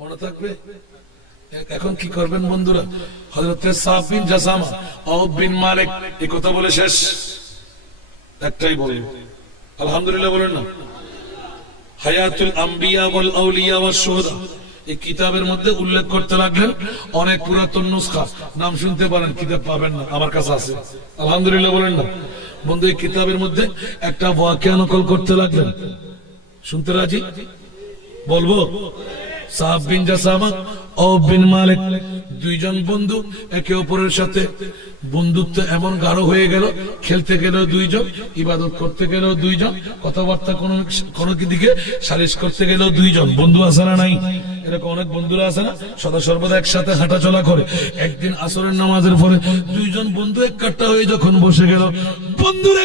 মনে থাকবে? এখন কি করবেন বন্ধুরা? হযরত সাফ বিন জাসামা আউফ বিন মালিক এই কথা বলে শেষ, একটাই বলেন আলহামদুলিল্লাহ বলেন না। হায়াতুল আম্বিয়া ওয়াল আউলিয়া ওয়াশ শুহাদা এই কিতাবের মধ্যে উল্লেখ করতে লাগলেন, অনেক পুরাতন নুসখা, নাম শুনতে পারেন, কিতাব পাবেন না, আমার কাছে আছে, আলহামদুলিল্লাহ বলেন না। বন্ধু এই কিতাবের মধ্যে একটা ওয়াকিয়া নকল করতে লাগলেন, শুনতে রাজি? বলবো? সাফ বিন জাসামা আউফ বিন মালিক দুইজন বন্ধু, একে অপরের সাথে বন্ধুত্ব এমন গাঢ় হয়ে গেল, খেলতে গেলেও দুইজন, ইবাদত করতে গেলেও দুইজন, কথাবার্তা কোন দিকে সালিশ করতে গেলেও দুইজন। বন্ধু আছে না নাই? এরকম অনেক বন্ধুরা আছে না, সদা সর্বদা একসাথে হাঁটা চলা করে। একদিন আসরের নামাজের পরে দুইজন বন্ধু এক কাট্টা হয়ে যখন বসে গেল, বন্ধুর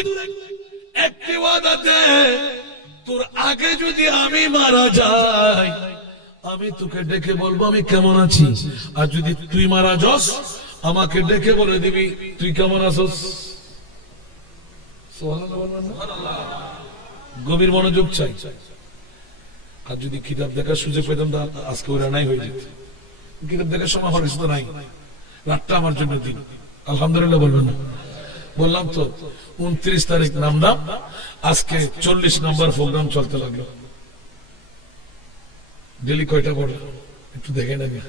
একটি ওয়াদা দে, তোর আগে যদি আমি মারা যাই আমি তোকে ডেকে বলবো আমি কেমন আছি, আর যদি তুই মারা যাস আমাকে ডেকে বলে দিবি তুই কেমন আছস। গভীর মনোযোগ চাই। আর যদি কিতাব দেখার সুযোগ পেতাম তা আজকে ওরা নাই হয়ে যেত। কিতাব দেখার সময় হরিস তো নাই, রাতটা আমার জন্য দিন, আলহামদুলিল্লাহ বলবেন না? বললাম তো 29 তারিখ নামলাম, আজকে 40 নম্বর প্রোগ্রাম চলতে লাগলো। ডেলি কয়টা পড়ে একটু দেখে নেবে,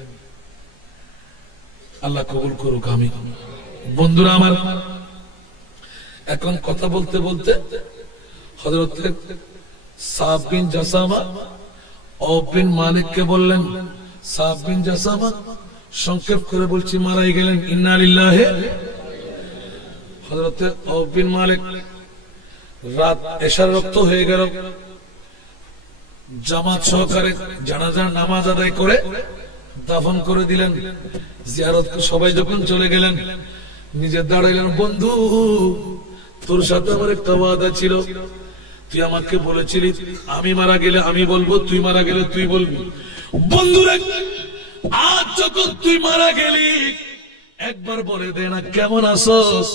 আল্লাহ কবুল করুক। আমি বন্ধুরা আমার এখন কথা বলতে বলতে হযরত সাফ বিন জাসামা আউফ বিন মালিককে বললেন, সাফ বিন জাসামা সংক্ষেপ করে বলছি মারাই গেলেন, ইন্না লিল্লাহি। হযরত আউফ বিন মালিক রাত এশার রক্ত হয়ে গেল, জামাত সহকারে জানাজার নামাজ আদায় করে দাফন করে দিলেন। জিয়ারত সবাই যখন চলে গেলেন, নিজে দাঁড়াইলেন, বন্ধু তোর সাথে আমার একটা ওয়াদা ছিল, তুই আমাকে বলেছিলি আমি মারা গেলে আমি বলবো, তুই মারা গেলে তুই বলবি। বন্ধুরা আজ যখন তুই মারা গেলি একবার বলে দে না কেমন আছস,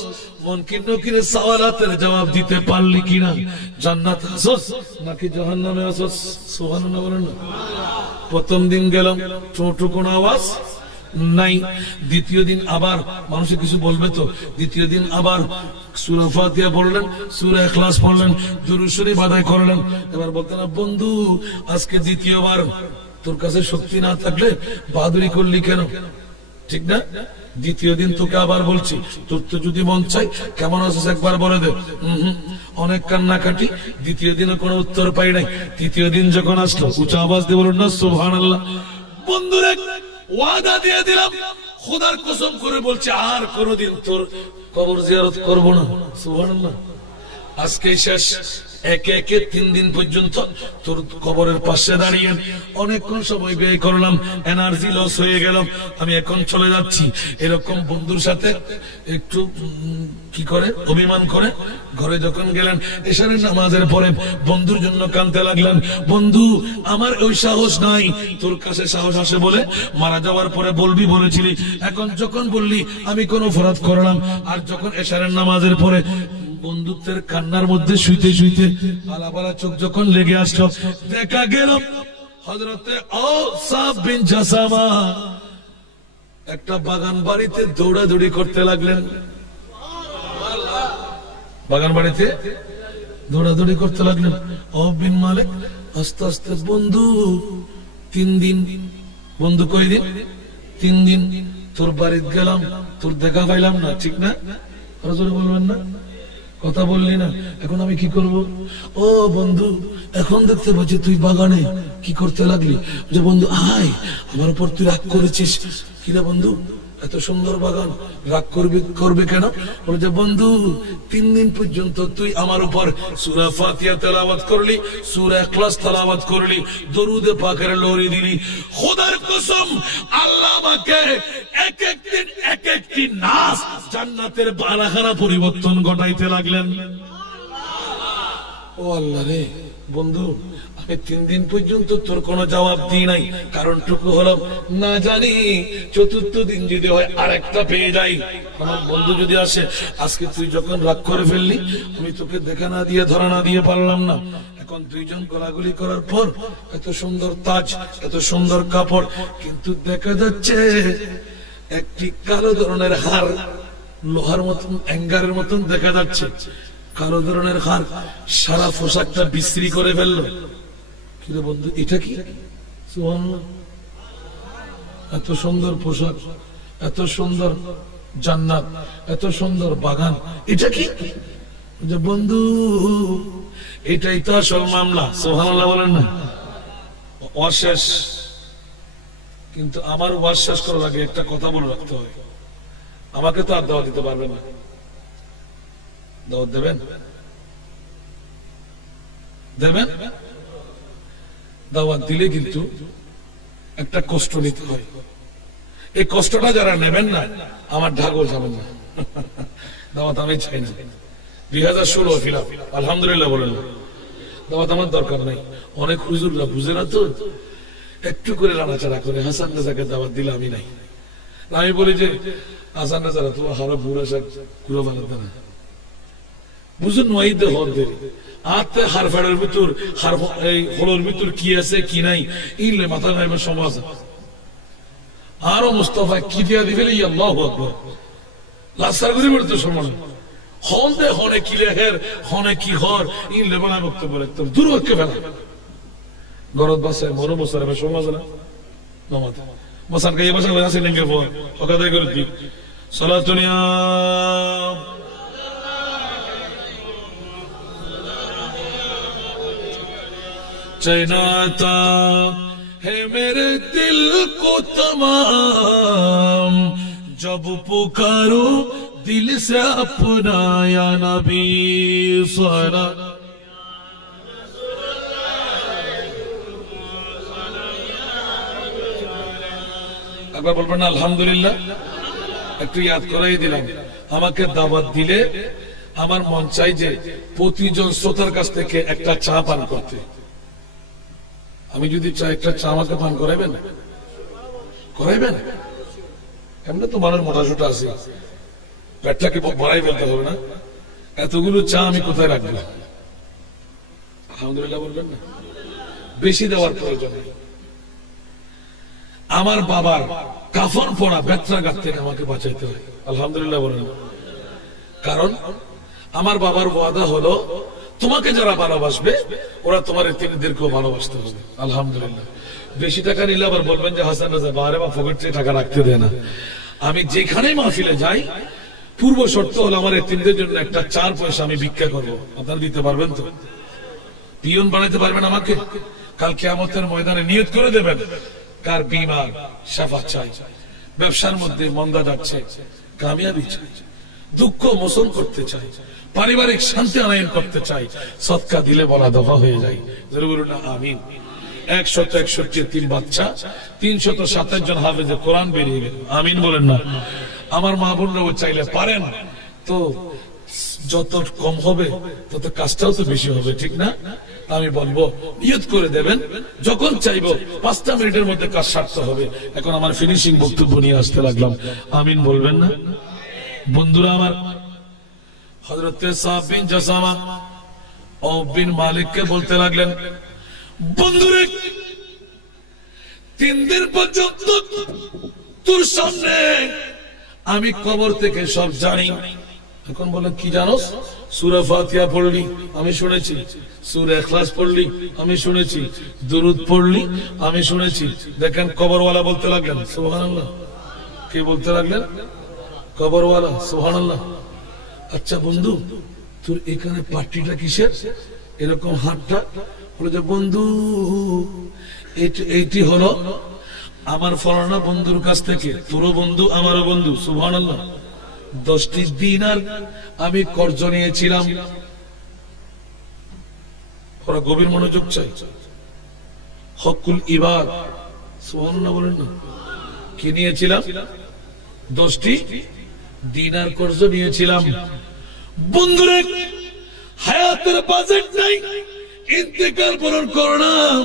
মন কিন্ন কিরে সওয়ালাতের জবাব দিতে পারলি কিনা, জান্নাত আছস নাকি জাহান্নামে আছস? সুবহানাল্লাহ বলেন না। প্রথম দিন গেলাম, ছোট কোন আওয়াজ নাই। দ্বিতীয় দিন আবার মানুষে কিছু বলবে তো, দ্বিতীয় দিন আবার সূরা ফাতিহা পড়লেন, সূরা ইখলাস পড়লেন, দুরূদ শরীফ আদায় করলেন। এবার বলতেন বন্ধু আজকে দ্বিতীয়বার, তোর কাছে শক্তি না থাকলে বাহাদুরি করলি কেন, ঠিক না? দ্বিতীয় দিন তোকে আবার বলছি, তোর তো যদি মন চাই কেমন আছিস একবার বলে দে। অনেক কান্নাকাটি, দ্বিতীয় দিনে কোনো উত্তর পাই নাই। তৃতীয় দিন যখন আসলো উঁচা আওয়াজ দিয়ে বলুন না সুবহানাল্লাহ। বন্ধুরা ওয়াদা দিয়ে দিলাম, খোদার কসম করে বলছি আর কোনদিন তোর কবর জিয়ারত করব না। সুবহানাল্লাহ। আজকে শেষ। একে একে 3 দিন পর্যন্ত তোর কবরের পাশে দাঁড়িয়ে অনেকক্ষণ সময় ব্যয় করলাম, এনার্জি লস হয়ে গেল, আমি এখন চলে যাচ্ছি। এরকম বন্ধুর সাথে একটু কি করে অভিমান করে ঘরে যখন গেলেন, এশারের নামাজের পরে বন্ধুর জন্য কাঁদতে লাগলেন, বন্ধু আমার ওই সাহস নাই, তোর কাছে সাহস আসে বলে মারা যাওয়ার পরে বলবি বলেছিলি, এখন যখন বললি আমি কোন অপরাধ করলাম। আর যখন এশারের নামাজের পরে বন্ধুত্বের কান্নার মধ্যে শুইতে শুইতে আলাপালা চোখ যখন লেগে আসলো, দেখা গেল হযরতে সাফ বিন জাসামা একটা বাগান বাড়িতে দৌড়াদৌড়ি করতে লাগলেন। বাগান বাড়িতে দৌড়াদৌড়ি করতে লাগলেন। আউফ বিন মালিক আস্তে আস্তে, বন্ধু 3 দিন, বন্ধু কই দিন? 3 দিন তোর বাড়িতে গেলাম, তোর দেখা পাইলাম না, ঠিক না? আরো জোরে বলবেন না, কথা বললি না, এখন আমি কি করব? ও বন্ধু এখন দেখতে পাচ্ছি তুই বাগানে কি করতে লাগলি, যে বন্ধু আয় আমার উপর তুই রাগ করেছিস। কিরা বন্ধু এত সুন্দর বাগান, রাগ করবে কেন? বলে যে বন্ধু 3 দিন পর্যন্ত তুই আমার উপর সূরা ফাতিহা তেলাওয়াত করলি, সূরা ইখলাস তেলাওয়াত করলি, দরুদ পাকের লহরি দিলি, খোদার কসম আল্লাহ আমাকে এক একদিন এক একটি নাস জান্নাতের বারাখানা পরিবর্তন ঘটাইতে লাগলেন। ও আল্লাহ রে বন্ধু, আমি 3 দিন পর্যন্ত তোর কোনো জবাব দিই নাই, কারণটুকু হলো না জানি 4র্থ দিন যদি হয় আরেকটা পেয়ে যাই। আমার বন্ধু যদি আসে, আজকে তুই যখন রাগ করে ফেললি, আমি তোকে দেখা না দিয়ে ধরা না দিয়ে পারলাম না, এখন 2 জন গলাগুলি করার পর এত সুন্দর তাজ, এত সুন্দর কাপড়, কিন্তু দেখা যাচ্ছে একটি কালো ধরনের হার, লোহার মতন অ্যাঙ্গারের মতন দেখা যাচ্ছে, কালো ধরনের হার সারা পোশাকটা বিশ্রী করে ফেললো। কিরে বন্ধু এটা কি? সুবহানাল্লাহ, এত সুন্দর পোশাক, এত সুন্দর জান্নাত, এত সুন্দর বাগান, এটা কি? যে বন্ধু এটাই তো আসল মামলা। সুবহানাল্লাহ বলেন না? অশেষ। কিন্তু আমার ওয়াজ শেষ করার আগে একটা কথা বলে রাখতে হয়, আমাকে তো আর দাওয়াত দিতে পারবে না। দাওয়াত দেবেন? দেবেন? দাওয়াত দিলে কিন্তু একটা কষ্ট নিতে হয়। এই কষ্টটা যারা নেবেন না, আমার ঢাকল যাবেন না। দাওয়াত আমি চাই না। 2016 ফিলাপ আলহামদুলিল্লাহ বলেন, দাওয়াত আমার দরকার নাই। অনেক হুজুররা বুঝে না তো, একটু করে লাড়াচাড়া করে হাসান রাজাকে দাওয়াত দিলে আমি নাই। আমি বলি যে হাসান রাজারা তো হারা বুড়া শাক কুড়ো বানাতে না, বুঝুন ওয়াইদে হল দেরি আতে হার ফাড়ের ভিতর, হার এই হলোর ভিতর কি আছে কি নাই ইলে মাথা নাইবে সমাজ। আরো মুস্তাফা কি দিয়া দিবেন, আল্লাহু আকবার, লাসার করে বলতে সমান হন দে হনে কি লেহের হনে কি হর ইলে বানা বক্তব্য একদম দূর হচ্ছে ফেলা গরদ বাসে মনো বসারে সমাজ না নমাতে বসান কাই বসা আছে নেঙ্গে পর ওকাদাই করে দি সালাতুনিয়া चैनाता है मेरे दिल को तमाम, जब पुकारो दिल से अपना या नबी सला। একবার বলবেন না আলহামদুলিল্লাহ? একটু ইয়াদ করাই দিলাম, আমাকে দাওয়াত দিলে আমার মন চাই যে প্রতিজন শ্রোতার কাছ থেকে একটা চা পান করতে। আমি যদি চাই একটা চা আমাকে পান করাইবেন? করাইবেন? এমনি তো মানুষ মোটাসোটা আছে, পেটটাকে ভরাই ফেলতে হবে না? এতগুলো চা আমি কোথায় রাখবো? আলহামদুলিল্লাহ বলবেন না? বেশি দেওয়ার প্রয়োজন নেই। আমার বাবার কাফন পড়া বেত্রাঘাত থেকে আমাকে বাঁচাইতে হয়। আলহামদুলিল্লাহ বলেন। কারণ আমার বাবার ওয়াদা হলো, তোমাকে যারা ভালোবাসবে ওরা তোমার এতিমদেরকেও ভালোবাসতে হবে। আলহামদুলিল্লাহ। বেশি টাকা নিলে আবার বলবেন যে হাসান রাজা বাহারে বা পকেট থেকে টাকা রাখতে দেয় না। আমি যেখানেই মাহফিলে যাই, পূর্ব শর্ত হলো আমার এতিমদের জন্য একটা 4 পয়সা আমি ভিক্ষা করবো। আপনারা দিতে পারবেন তো? পিয়ন বানাইতে পারবেন আমাকে? কাল কিয়ামতের ময়দানে নিয়ত করে দেবেন, কার বিমার শাফাত চাই, ব্যবসার মধ্যে মন্দা যাচ্ছে, কামিয়াবি চাই, দুঃখ মোচন করতে চাই, পারিবারিক শান্তি আনয়ন করতে চাই, সদকা দিলে বলা দফা হয়ে যায়। বলুন না আমিন। 161 বাচ্চা, 327 জন হাফেজে কোরআন বেরিয়ে গেল। আমিন বলেন না? আমার মা বোনরাও চাইলে পারেন তো, যত কম হবে তত কাজটাও তো বেশি হবে, ঠিক না? আমি বলবো নিয়ত করে দেবেন, যখন চাইবো 5টা মিনিটের মধ্যে কাজ সারতে হবে। এখন আমার ফিনিশিং বক্তব্য নিয়ে আসতে লাগলাম। আমিন বলবেন না? বন্ধুরা আমার, হযরতে সাদ বিন জাসামা আওফ বিন মালিককে বলতে লাগলেন, বন্ধুরে 3 দিন পর্যন্ত তোর সামনে আমি কবর থেকে সব জানি। এখন বলেন কি জানোস? সূরা ফাতিহা পড়লি আমি শুনেছি, সূরা ইখলাস পড়লি আমি শুনেছি, দুরূদ পড়লি আমি শুনেছি। দেখেন কবরওয়ালা বলতে লাগলেন সুবহানাল্লাহ। কি বলতে লাগলেন? কবরওয়ালা। সুবহানাল্লাহ। আচ্ছা বন্ধু, তোর এখানে পাট্টিটা কিসের, এরকম হাতটা? বলে যে বন্ধু এইটি হলো আমার ফলানা বন্ধুর কাছ থেকে, তোরও বন্ধু আমারও বন্ধু, সুবহানাল্লাহ, 10টি দিনার আমি কর্জ নিয়েছিলাম। ওরা গভীর মনোযোগ চাই। হকুল ইবাদ, সুবহানাল্লাহ বলেন না। কি নিয়েছিলাম? 10টি দিনার কর্জ নিয়েছিলাম। বন্ধুরে, হায়াতের বাজেট নাই, ইন্তেকাল বরণ করলাম,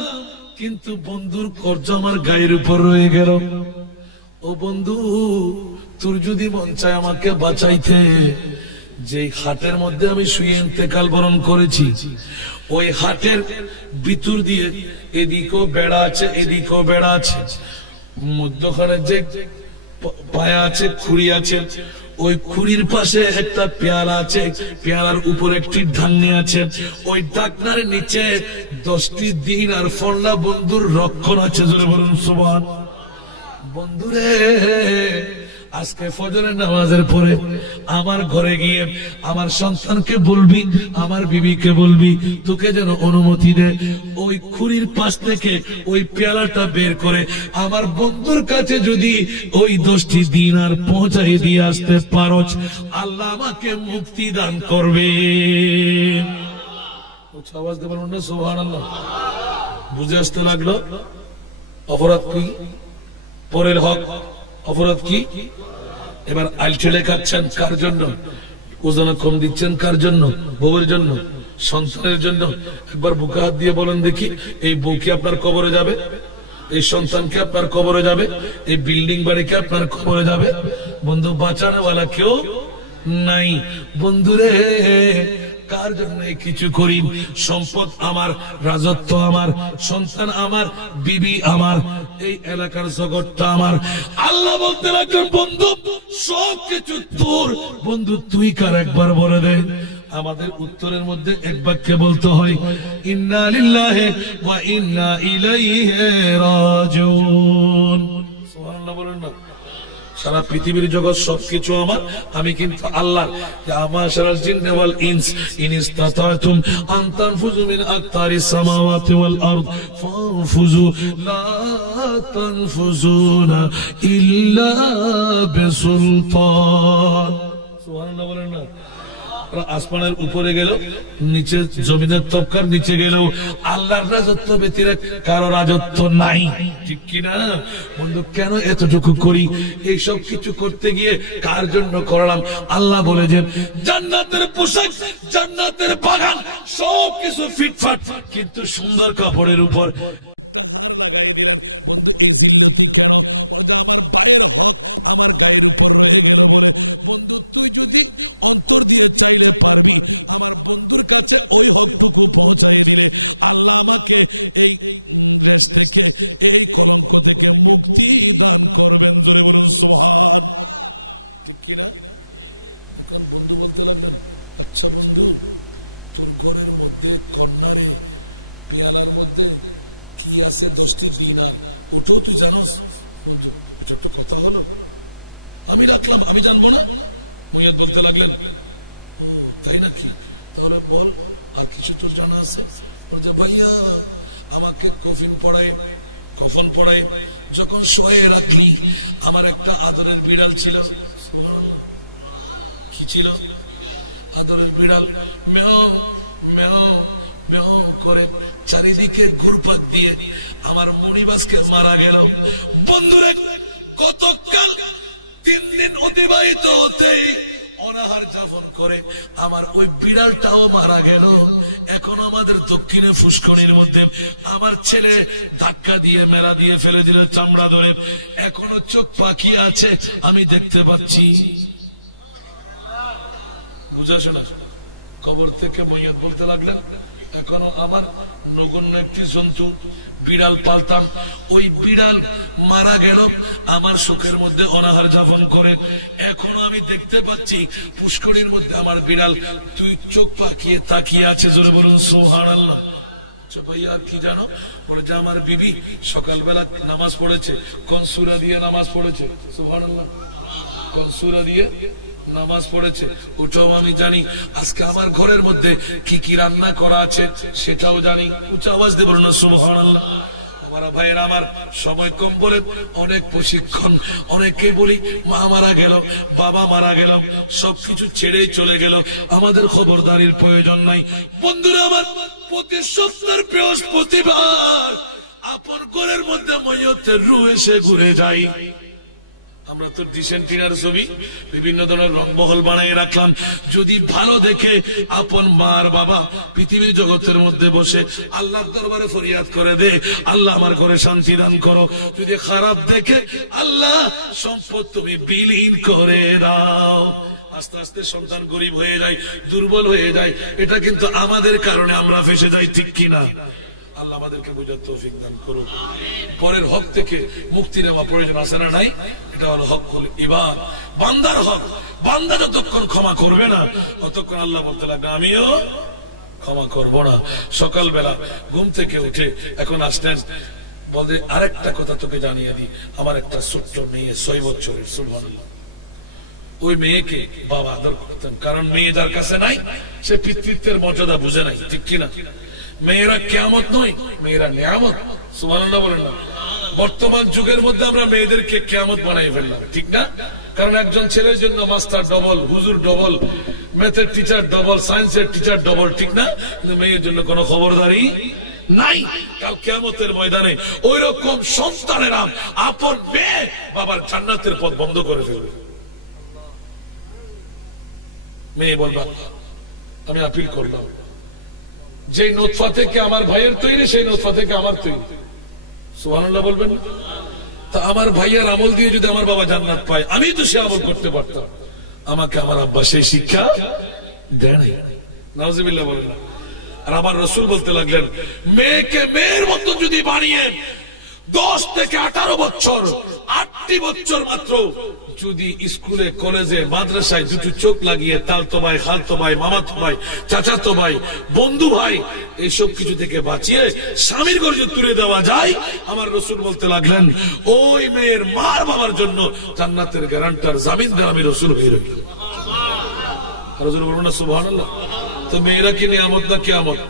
কিন্তু বন্ধুর কর্জ আমার গায়ের উপর রয়ে গেল। ও বন্ধু, তোর যদি মন চায় আমাকে বাঁচাইতে, যে হাটের মধ্যে আমি শুয়ে ইন্তেকাল বরণ করেছি, ওই হাটের ভিতর দিয়ে এদিকেও বেড়া আছে, এদিকেও বেড়া আছে, মধ্যখানে যে পায়া আছে, খুঁড়ি আছে, ওই খুঁড়ির পাশে একটা পেয়ালা আছে, পেয়ালার উপর একটি ঢাকনি আছে, ওই ঢাকনার নিচে 10টি দিন আর ফলনা বন্ধুর রক্ষণ আছে। জোরে বলুন সুবহান। বন্ধুরে, আজকে ফজরের নামাজের পরে আমার ঘরে গিয়ে আমার সন্তানকে বলবি, আমার বিবিকে বলবি, তোকে যেন অনুমতি দে ওই খুঁড়ির পাশ থেকে ওই পেয়ালাটা বের করে আমার বন্ধুর কাছে যদি ওই 10টি দিনার পৌঁছাই দিয়ে আসতে পারোস, আল্লাহ আমাকে মুক্তি দান করবে। আওয়াজ দিয়ে বলুন না সুবহানাল্লাহ। বুঝে আসতে লাগলো অপরাধ কি, পরের হক, অপরাধ কি। এবার আইলঠেলে খাচ্ছেন কার জন্য? ওজন কম দিচ্ছেন কার জন্য? বউয়ের জন্য, সন্তানের জন্য। একবার বুকে হাত দিয়ে বলেন দেখি, এই বউ কি আপনার কবরে যাবে? এই সন্তান কি আপনার কবরে যাবে? এই বিল্ডিং বাড়ি কি আপনার কবরে যাবে? বন্ধু, বাঁচানোওয়ালা কেউ নাই। বন্ধুরে, কার জন্য কিছু করি? সম্পদ আমার, রাজত্ব আমার, সন্তান আমার, বিবি আমার, এই এলাকার জগৎটা আমার। আল্লাহ বলতে লাগলেন, বন্ধু সবকিছু তোর। বন্ধু, তুই কার? একবার বলে দে। আমাদের উত্তরের মধ্যে এক বাক্যে বলতে হয়, ইন্না লিল্লাহি ওয়া ইন্না ইলাইহি রাজিউন। সুবহানাল্লাহ বলেন না। সারা পৃথিবীর জগৎ সবকিছু আমার, আমি কিন্তু আল্লাহ। আমার সারা জিন্নে ওয়াল ইনস ইন ইসতাতাতুম আন তানফুযু মিন আকতারিস সামাওয়াতি ওয়াল আরদ ফানফুযু লা তানফুযুনা ইল্লা বিসুলতান। সুবহানাল্লাহ বলেন না। আসমানের উপরে গেল, নিচে জমিনের তবকার নিচে গেলেও আল্লাহর রাজত্ব ব্যতীত কারো রাজত্ব নাই, ঠিক কিনা? বন্ধু, কেন এতটুকু করি? এই সব কিছু করতে গিয়ে কার জন্য করলাম? আল্লাহ বলে যে জান্নাতের পোশাক, জান্নাতের বাগান সবকিছু ফিটফাট, কিন্তু সুন্দর কাপড়ের উপর মুক্তি দান করবেন। বন্ধু বলতে লাগলেন, আচ্ছা বন্ধু, ঘরের মধ্যে কর্নারে পেয়ালার মধ্যে কি আছে? 10টি দিনার, ওটাও তুই জানোস? বন্ধু, এটা তো কথা হলো, আমি রাখলাম, আমি জানবো না। মুয়াদ বলতে লাগলেন, ও তাই নাকি? তাহলে বল, আর কিছু তোর জানা আছে? বলতে, ভাইয়া আমাকে কফিন পড়ায়, কফন পড়ায় যখন শোয়ে রাখলি, আমার একটা আদরের বিড়াল ছিল। কি ছিল? আদরের বিড়াল মেও মেও মেও করে চারিদিকে ঘুরপাক দিয়ে আমার মুড়িবাসকে মারা গেল। বন্ধুরা, কতকাল 3 দিন অতিবাহিত হতে অনাহার যাপন করে আমার ওই বিড়ালটাও মারা গেল। এখন আমাদের দক্ষিণে ফুসকনির মধ্যে আমার ছেলে ধাক্কা দিয়ে মেলা দিয়ে ফেলে দিল চামড়া ধরে, এখনো চোখ পাখি আছে, আমি দেখতে পাচ্ছি। বুঝাছো না? কবর থেকে মইয়াত বলতে লাগলেন, এখনো আমার নগণ্য একটি জন্তু বিড়াল পালতাম, ওই বিড়াল মারা গেল আমার সুখের মধ্যে অনাহার যাপন করে, এখনো আমি দেখতে পাচ্ছি পুষ্করির মধ্যে আমার বিড়াল 2 চোখ পাকিয়ে তাকিয়ে আছে। জোরে বলুন সুবহানাল্লাহ। ভাইয়া আর কি জানো? বলে যে আমার বিবি সকালবেলা নামাজ পড়েছে, কোন সূরা দিয়ে নামাজ পড়েছে? সুবহানাল্লাহ। কোন সূরা দিয়ে নামাজ পড়েছে ওটাও আমি জানি। আজকে আমার ঘরের মধ্যে কি কি রান্না করা আছে সেটাও জানি। উচ্চ আওয়াজ দিয়ে বলুন সুবহানাল্লাহ। আমার ভাইয়ের আমার, সময় কম বলে অনেক প্রশিক্ষণ, অনেকে বলি মা মারা গেল, বাবা মারা গেল, সবকিছু ছেড়েই চলে গেল, আমাদের খবরদারির প্রয়োজন নাই। বন্ধুরা আমার, প্রতি সপ্তাহের বৃহস্পতিবার আপন ঘরের মধ্যে ময়তের রূহ এসে ঘুরে যায়। আমরা তো ডিসেন্টিনার ছবি বিভিন্ন ধরনের রংবহল বানাই রাখলাম। যদি ভালো দেখে আপন মার বাবা পৃথিবীর জগতের মধ্যে বসে আল্লাহর দরবারে ফরিয়াদ করে দে, আল্লাহ আমার ঘরে শান্তি দান করো। যদি খারাপ দেখে, আল্লাহ সম্পদ তুমি বিলীন করে দাও। আস্তে আস্তে সন্তান গরিব হয়ে যায়, দুর্বল হয়ে যায়। এটা কিন্তু আমাদের কারণে আমরা ফেসে যাই, ঠিক কিনা? আল্লাহ আমাদেরকে বুঝার তৌফিক দান করুন। পরের হক থেকে মুক্তি নেওয়া প্রয়োজন আছে না নাই? এটা হলো হকুল ইবাদ, বান্দার হক। বান্দা যতক্ষণ ক্ষমা করবে না, ততক্ষণ আল্লাহ বলতে লাগবে আমিও ক্ষমা করব না। সকালবেলা ঘুম থেকে উঠে এখন আসতেন, বলতে আরেকটা কথা তোকে জানিয়ে দিই, আমার একটা ছোট্ট মেয়ে 6 বছরের, সুবহানাল্লাহ। ওই মেয়েকে বাবা আদর করতেন, কারণ মেয়ে যার কাছে নাই সে পিতৃত্বের মর্যাদা বুঝে নাই, ঠিক কিনা? মেয়েরা কিয়ামত নয়, মেয়েরা নিয়ামত, সুবহানাল্লাহ বলেন না? বর্তমান যুগের মধ্যে আমরা মেয়েদেরকে কিয়ামত বানাই ফেললাম, ঠিক না? কারণ একজন ছেলের জন্য মাস্টার ডবল, হুজুর ডবল, ম্যাথের টিচার ডবল, সায়েন্সের টিচার ডবল, ঠিক না? কিন্তু মেয়ের জন্য কোনো খবরদারি নাই। কাল কিয়ামতের ময়দানে ওই রকম সন্তানেরা আপন মেয়ে বাবার জান্নাতের পথ বন্ধ করে ফেলবে। মেয়ে বলবা আমি আপিল করলাম, যে নোতফা থেকে আমার ভাইয়ের তৈরি, সেই নোতফা থেকে আমার তৈরি, সুবহানাল্লাহ বলবেন না? তা আমার ভাইয়ের আমল দিয়ে যদি আমার বাবা জান্নাত পায়, আমি তো সে আমল করতে পারতাম। আমাকে আমার আব্বা সেই শিক্ষা দেয় নাই, নাউজুবিল্লাহ বলেন না? আর আমার রাসূল বলতে লাগলেন, মেয়েকে মেয়ের মতো যদি বানিয়ে 10 থেকে 18 বছর, 8টি বছর মাত্র যদি স্কুলে কলেজে মাদ্রাসায় দুটো চোখ লাগিয়ে তালতো ভাই, খালতো ভাই, মামাতো ভাই, চাচাতো ভাই, বন্ধু ভাই, এইসব কিছু থেকে বাঁচিয়ে স্বামীর ঘরে তুলে দেওয়া যায়, আমার রাসূল বলতে লাগলেন ওই মেয়ের মার বাবার জন্য জান্নাতের গ্যারান্টার জামিনদার আমি রাসূল হয়ে রইল। রাসূল বলবেন না সুবহানাল্লাহ? তো মেয়েরা কি নিয়ামত না কিয়ামত?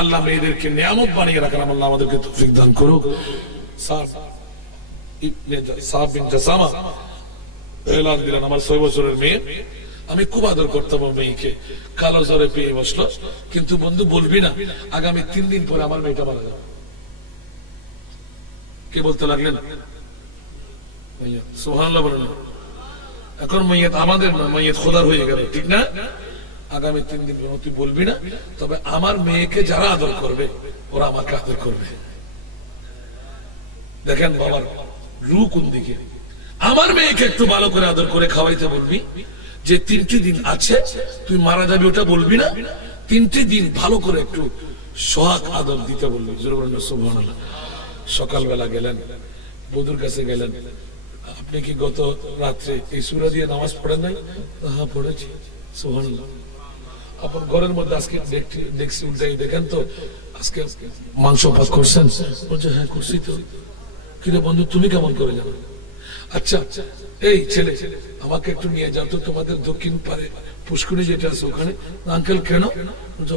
আল্লাহ মেয়েদেরকে নিয়ামত বানিয়ে রাখার আল্লাহ আমাদেরকে তৌফিক দান করুক। সাহাব বিন জাসামা এলান দিলেন, আমার 6 বছরের মেয়ে, আমি খুব আদর করতাম মেয়েকে। কালো জ্বরে পেয়ে বসলো, কিন্তু বন্ধু বলবি না আগামী 3 দিন পরে আমার মেয়েটা মারা যাবে। কে বলতে লাগলেন? সুবহানাল্লাহ বলেন। এখন মাইয়াত আমাদের না, মাইয়াত খোদার হয়ে গেল, ঠিক না? আগামী 3 দিন পরে তুই বলবি না, তবে আমার মেয়েকে যারা আদর করবে ওরা আমাকে আদর করবে। দেখেন বাবার রূহ কোন দিকে। আমার মেয়েকে একটু ভালো করে আদর করে খাওয়াইতে বলবি, যে 3টি দিন আছে তুই মারা যাবি ওটা বলবি না, 3টি দিন ভালো করে একটু সোহাগ আদর দিতে বলবি। সুবহানাল্লাহ। সকালবেলা গেলেন, বধুর কাছে গেলেন, আপনি কি গত রাত্রে এই সূরা দিয়ে নামাজ পড়েন নাই? হ্যাঁ পড়েছি। সুবহানাল্লাহ। আপনার ঘরের মধ্যে আজকে দেখছি উল্টাই, দেখেন তো আজকে মাংস ভাত করছেন? বলছে হ্যাঁ করছি। তো কিরে বন্ধু তুমি কেমন করে যাবে? আচ্ছা এই ছেলে আমাকে একটু নিয়ে যাও তো তোমাদের দক্ষিণ পারে পুষ্করী যেটা আছে ওখানে। আঙ্কেল কেন?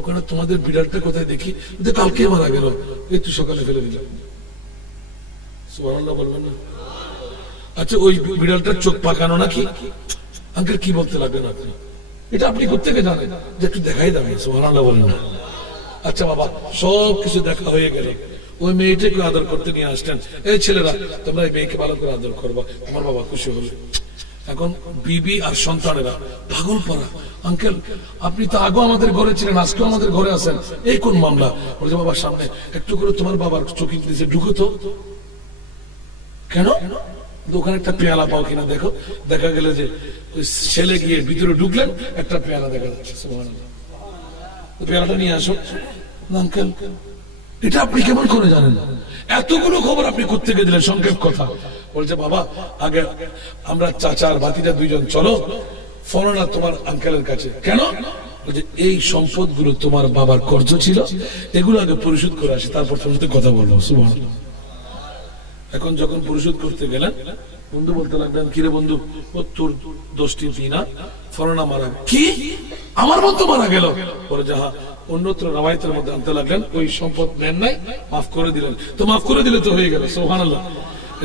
ওখানে তোমাদের বিড়ালটা কোথায় দেখি? কালকে মারা গেল, এই তুই সকালে ফেলে দিলাম। সুবহানাল্লাহ বলবেন না? আচ্ছা ওই বিড়ালটার চোখ পাকানো নাকি? আঙ্কেল কি বলতে লাগবেন আপনি? এটা আপনি কোত্থেকে জানেন? যে একটু দেখাই দামি। সুবহানাল্লাহ বলেন না? আচ্ছা বাবা সব কিছু দেখা হয়ে গেল, ওই মেয়েটাকে আদর করতে নিয়ে আসতেন। এই ছেলেরা তোমরা এই মেয়েকে ভালো করে আদর করবা। আমার বাবা খুশি হলো। এখন বিবি আর সন্তানেরা পাগল পড়া, আঙ্কেল আপনি তো আগেও আমাদের ঘরে ছিলেন, আজকেও আমাদের ঘরে আছেন, এই কোন মামলা? বলছে বাবার সামনে একটু করে তোমার বাবার চোখে দিয়েছে, ঢুকো তো। কেন? ওখানে একটা পেয়ালা পাও কিনা দেখো। দেখা গেলে যে ওই ছেলে গিয়ে ভিতরে ঢুকলেন, একটা পেয়ালা দেখা যাচ্ছে। সুবহানাল্লাহ। পেয়ালাটা নিয়ে আসো। আঙ্কেল এটা আপনি কেমন করে জানেন? এতগুলো খবর আপনি কোত্থেকে দিলেন? সংক্ষেপ কথা। বলছে বাবা আগে আমরা চাচার ভাতিজা 2 জন চলো ফলনা তোমার আঙ্কেলের কাছে। কেন? বলছে এই সম্পদ গুলো তোমার বাবার কর্জ ছিল, এগুলো আগে পরিশোধ করে আসি, তারপর তোমার সাথে কথা বলবো। সুবহানাল্লাহ। এখন যখন পরিশোধ করতে গেলেন, বন্ধু বলতে লাগলেন কিরে বন্ধু ও তোর দোষটি তুই না, ফলনা মারা। কি আমার বন্ধু মারা গেল? বলে যাহা অন্যত্র রাওয়ায়াতের মধ্যে আনতে লাগলেন, ওই সম্পদ নেন নাই, মাফ করে দিলেন। তো মাফ করে দিলে তো হয়ে গেল, সুবহানাল্লাহ।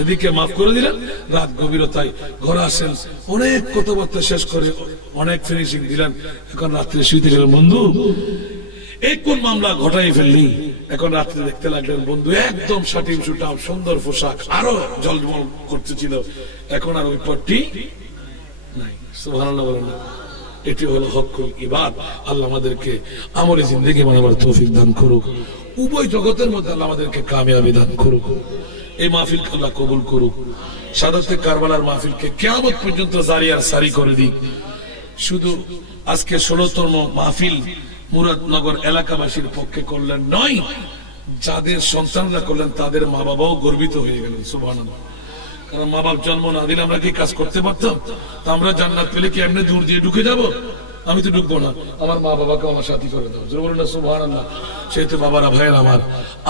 এদিকে মাফ করে দিলেন, রাত গভীরতায় ঘরে আসেন, অনেক কথাবার্তা শেষ করে অনেক ফিনিশিং দিলেন, এখন রাত্রে শুইতে গেলেন। বন্ধু এই কোন মামলা ঘটাই ফেললি? এখন রাত্রে দেখতে লাগলেন বন্ধু একদম শাটিং শুটাম, সুন্দর পোশাক, আরো জলজল করতেছিল, এখন আর ওই পট্টি নাই। সুবহানাল্লাহ বলেন না? এটি হলো হকুল ইবাদ। আল্লাহ আমাদেরকে আমলে জিন্দেগি বানাবার তৌফিক দান করুক, উভয় জগতের মধ্যে আল্লাহ আমাদেরকে কামিয়াবি দান করুক। এই মাহফিল আল্লাহ কবুল করুক, শাহাদাতে কারবালার মাহফিলকে কিয়ামত পর্যন্ত জারি আর সারি করে দিক। শুধু আজকে 16তম মাহফিল মুরাদনগর এলাকাবাসীর পক্ষে করলেন নয়, যাদের সন্তানরা করলেন তাদের মা বাবাও গর্বিত হয়ে গেলেন। সুবহানাল্লাহ। কারণ মা বাপ জন্ম না দিলে আমরা কি কাজ করতে পারতাম? তা আমরা জান্নাত পেলে কি এমনি দূর দিয়ে ঢুকে যাব? আমি তো ঢুকবো না, আমার মা বাবাকে আমার সাথী করে দাও। বলুন না সুবহানাল্লাহ। সেই তো বাবারা ভাইয়ের আমার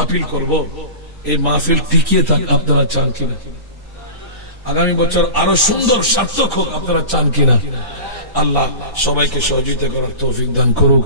আপিল করব, এই মাহফিল টিকিয়ে থাক, আপনারা চান কিনা? আগামী বছর আরো সুন্দর সার্থক হোক, আপনারা চান কিনা? আল্লাহ সবাইকে সহযোগিতা করার তৌফিক দান করুক।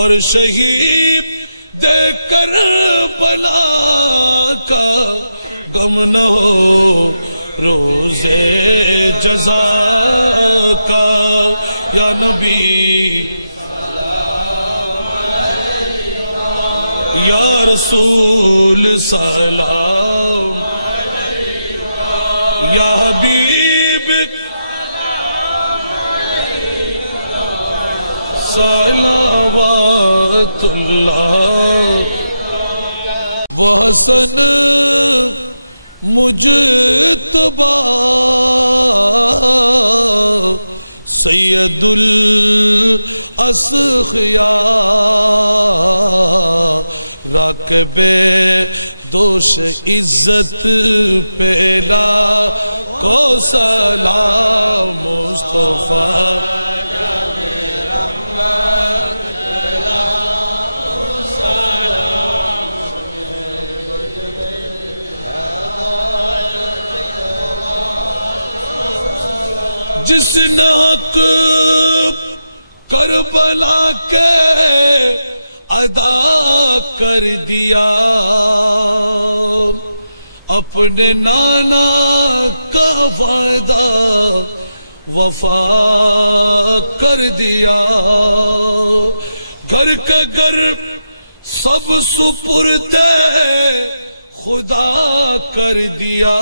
اور شہید دے کر بلا کا غم نہ ہو روزے جزا کا یا نبی یا رسول سلام یا حبیب صلوات اللہ وفا کر دیا گھر کا گھر سب سپرد خدا کر دیا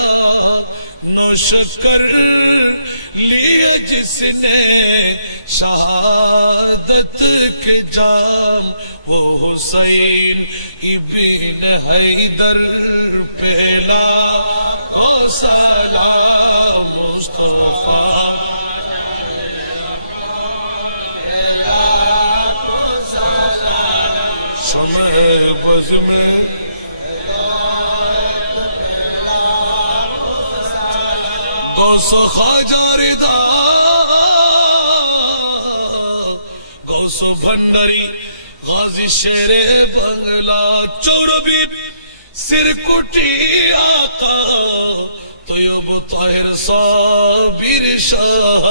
نوش کر لیے جس نے شہادت کے جام وہ حسین ابن حیدر پہلا او سلام مصطفیٰ شمع بز میں غوث خواجہ رضا غوث بھنڈاری غازی شیر بنگلہ چوربی سرکٹی آقا طیب طاہر صابر شاہ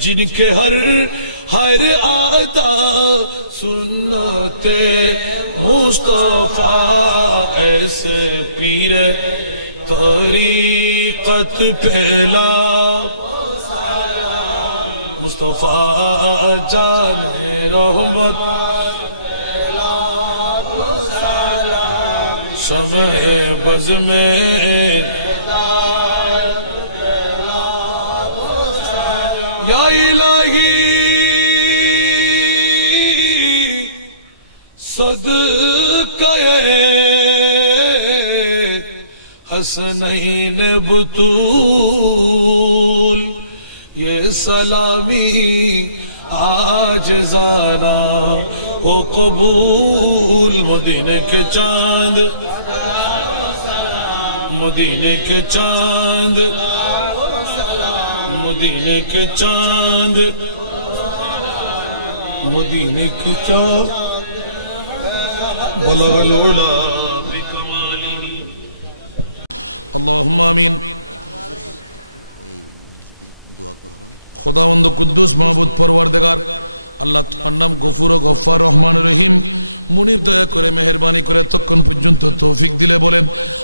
جن کے ہر آدھا سنت مصطفیٰ ایسے پیر طریقت پہلا مصطفیٰ جان رحمت شمع بز میں حسنین بطول یہ سلامی آج زارا ہو قبول مدینے کے چاند مدینے کے چاند مدینے کے چاند مدینے کے چاند بلغ العلا بکمالہ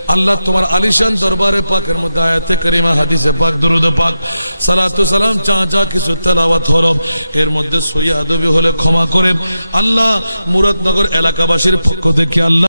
اللہ تمہارا علیشان دربار پر کرتا ہے تکریم حدیث پاک درود پاک صلاۃ و سلام چاچا کے سلطنت ہو এর মধ্যে সুয়া আদবে হলে ক্ষমা করেন আল্লাহ মুরাদনগর এলাকাবাসীর পক্ষ থেকে আল্লাহ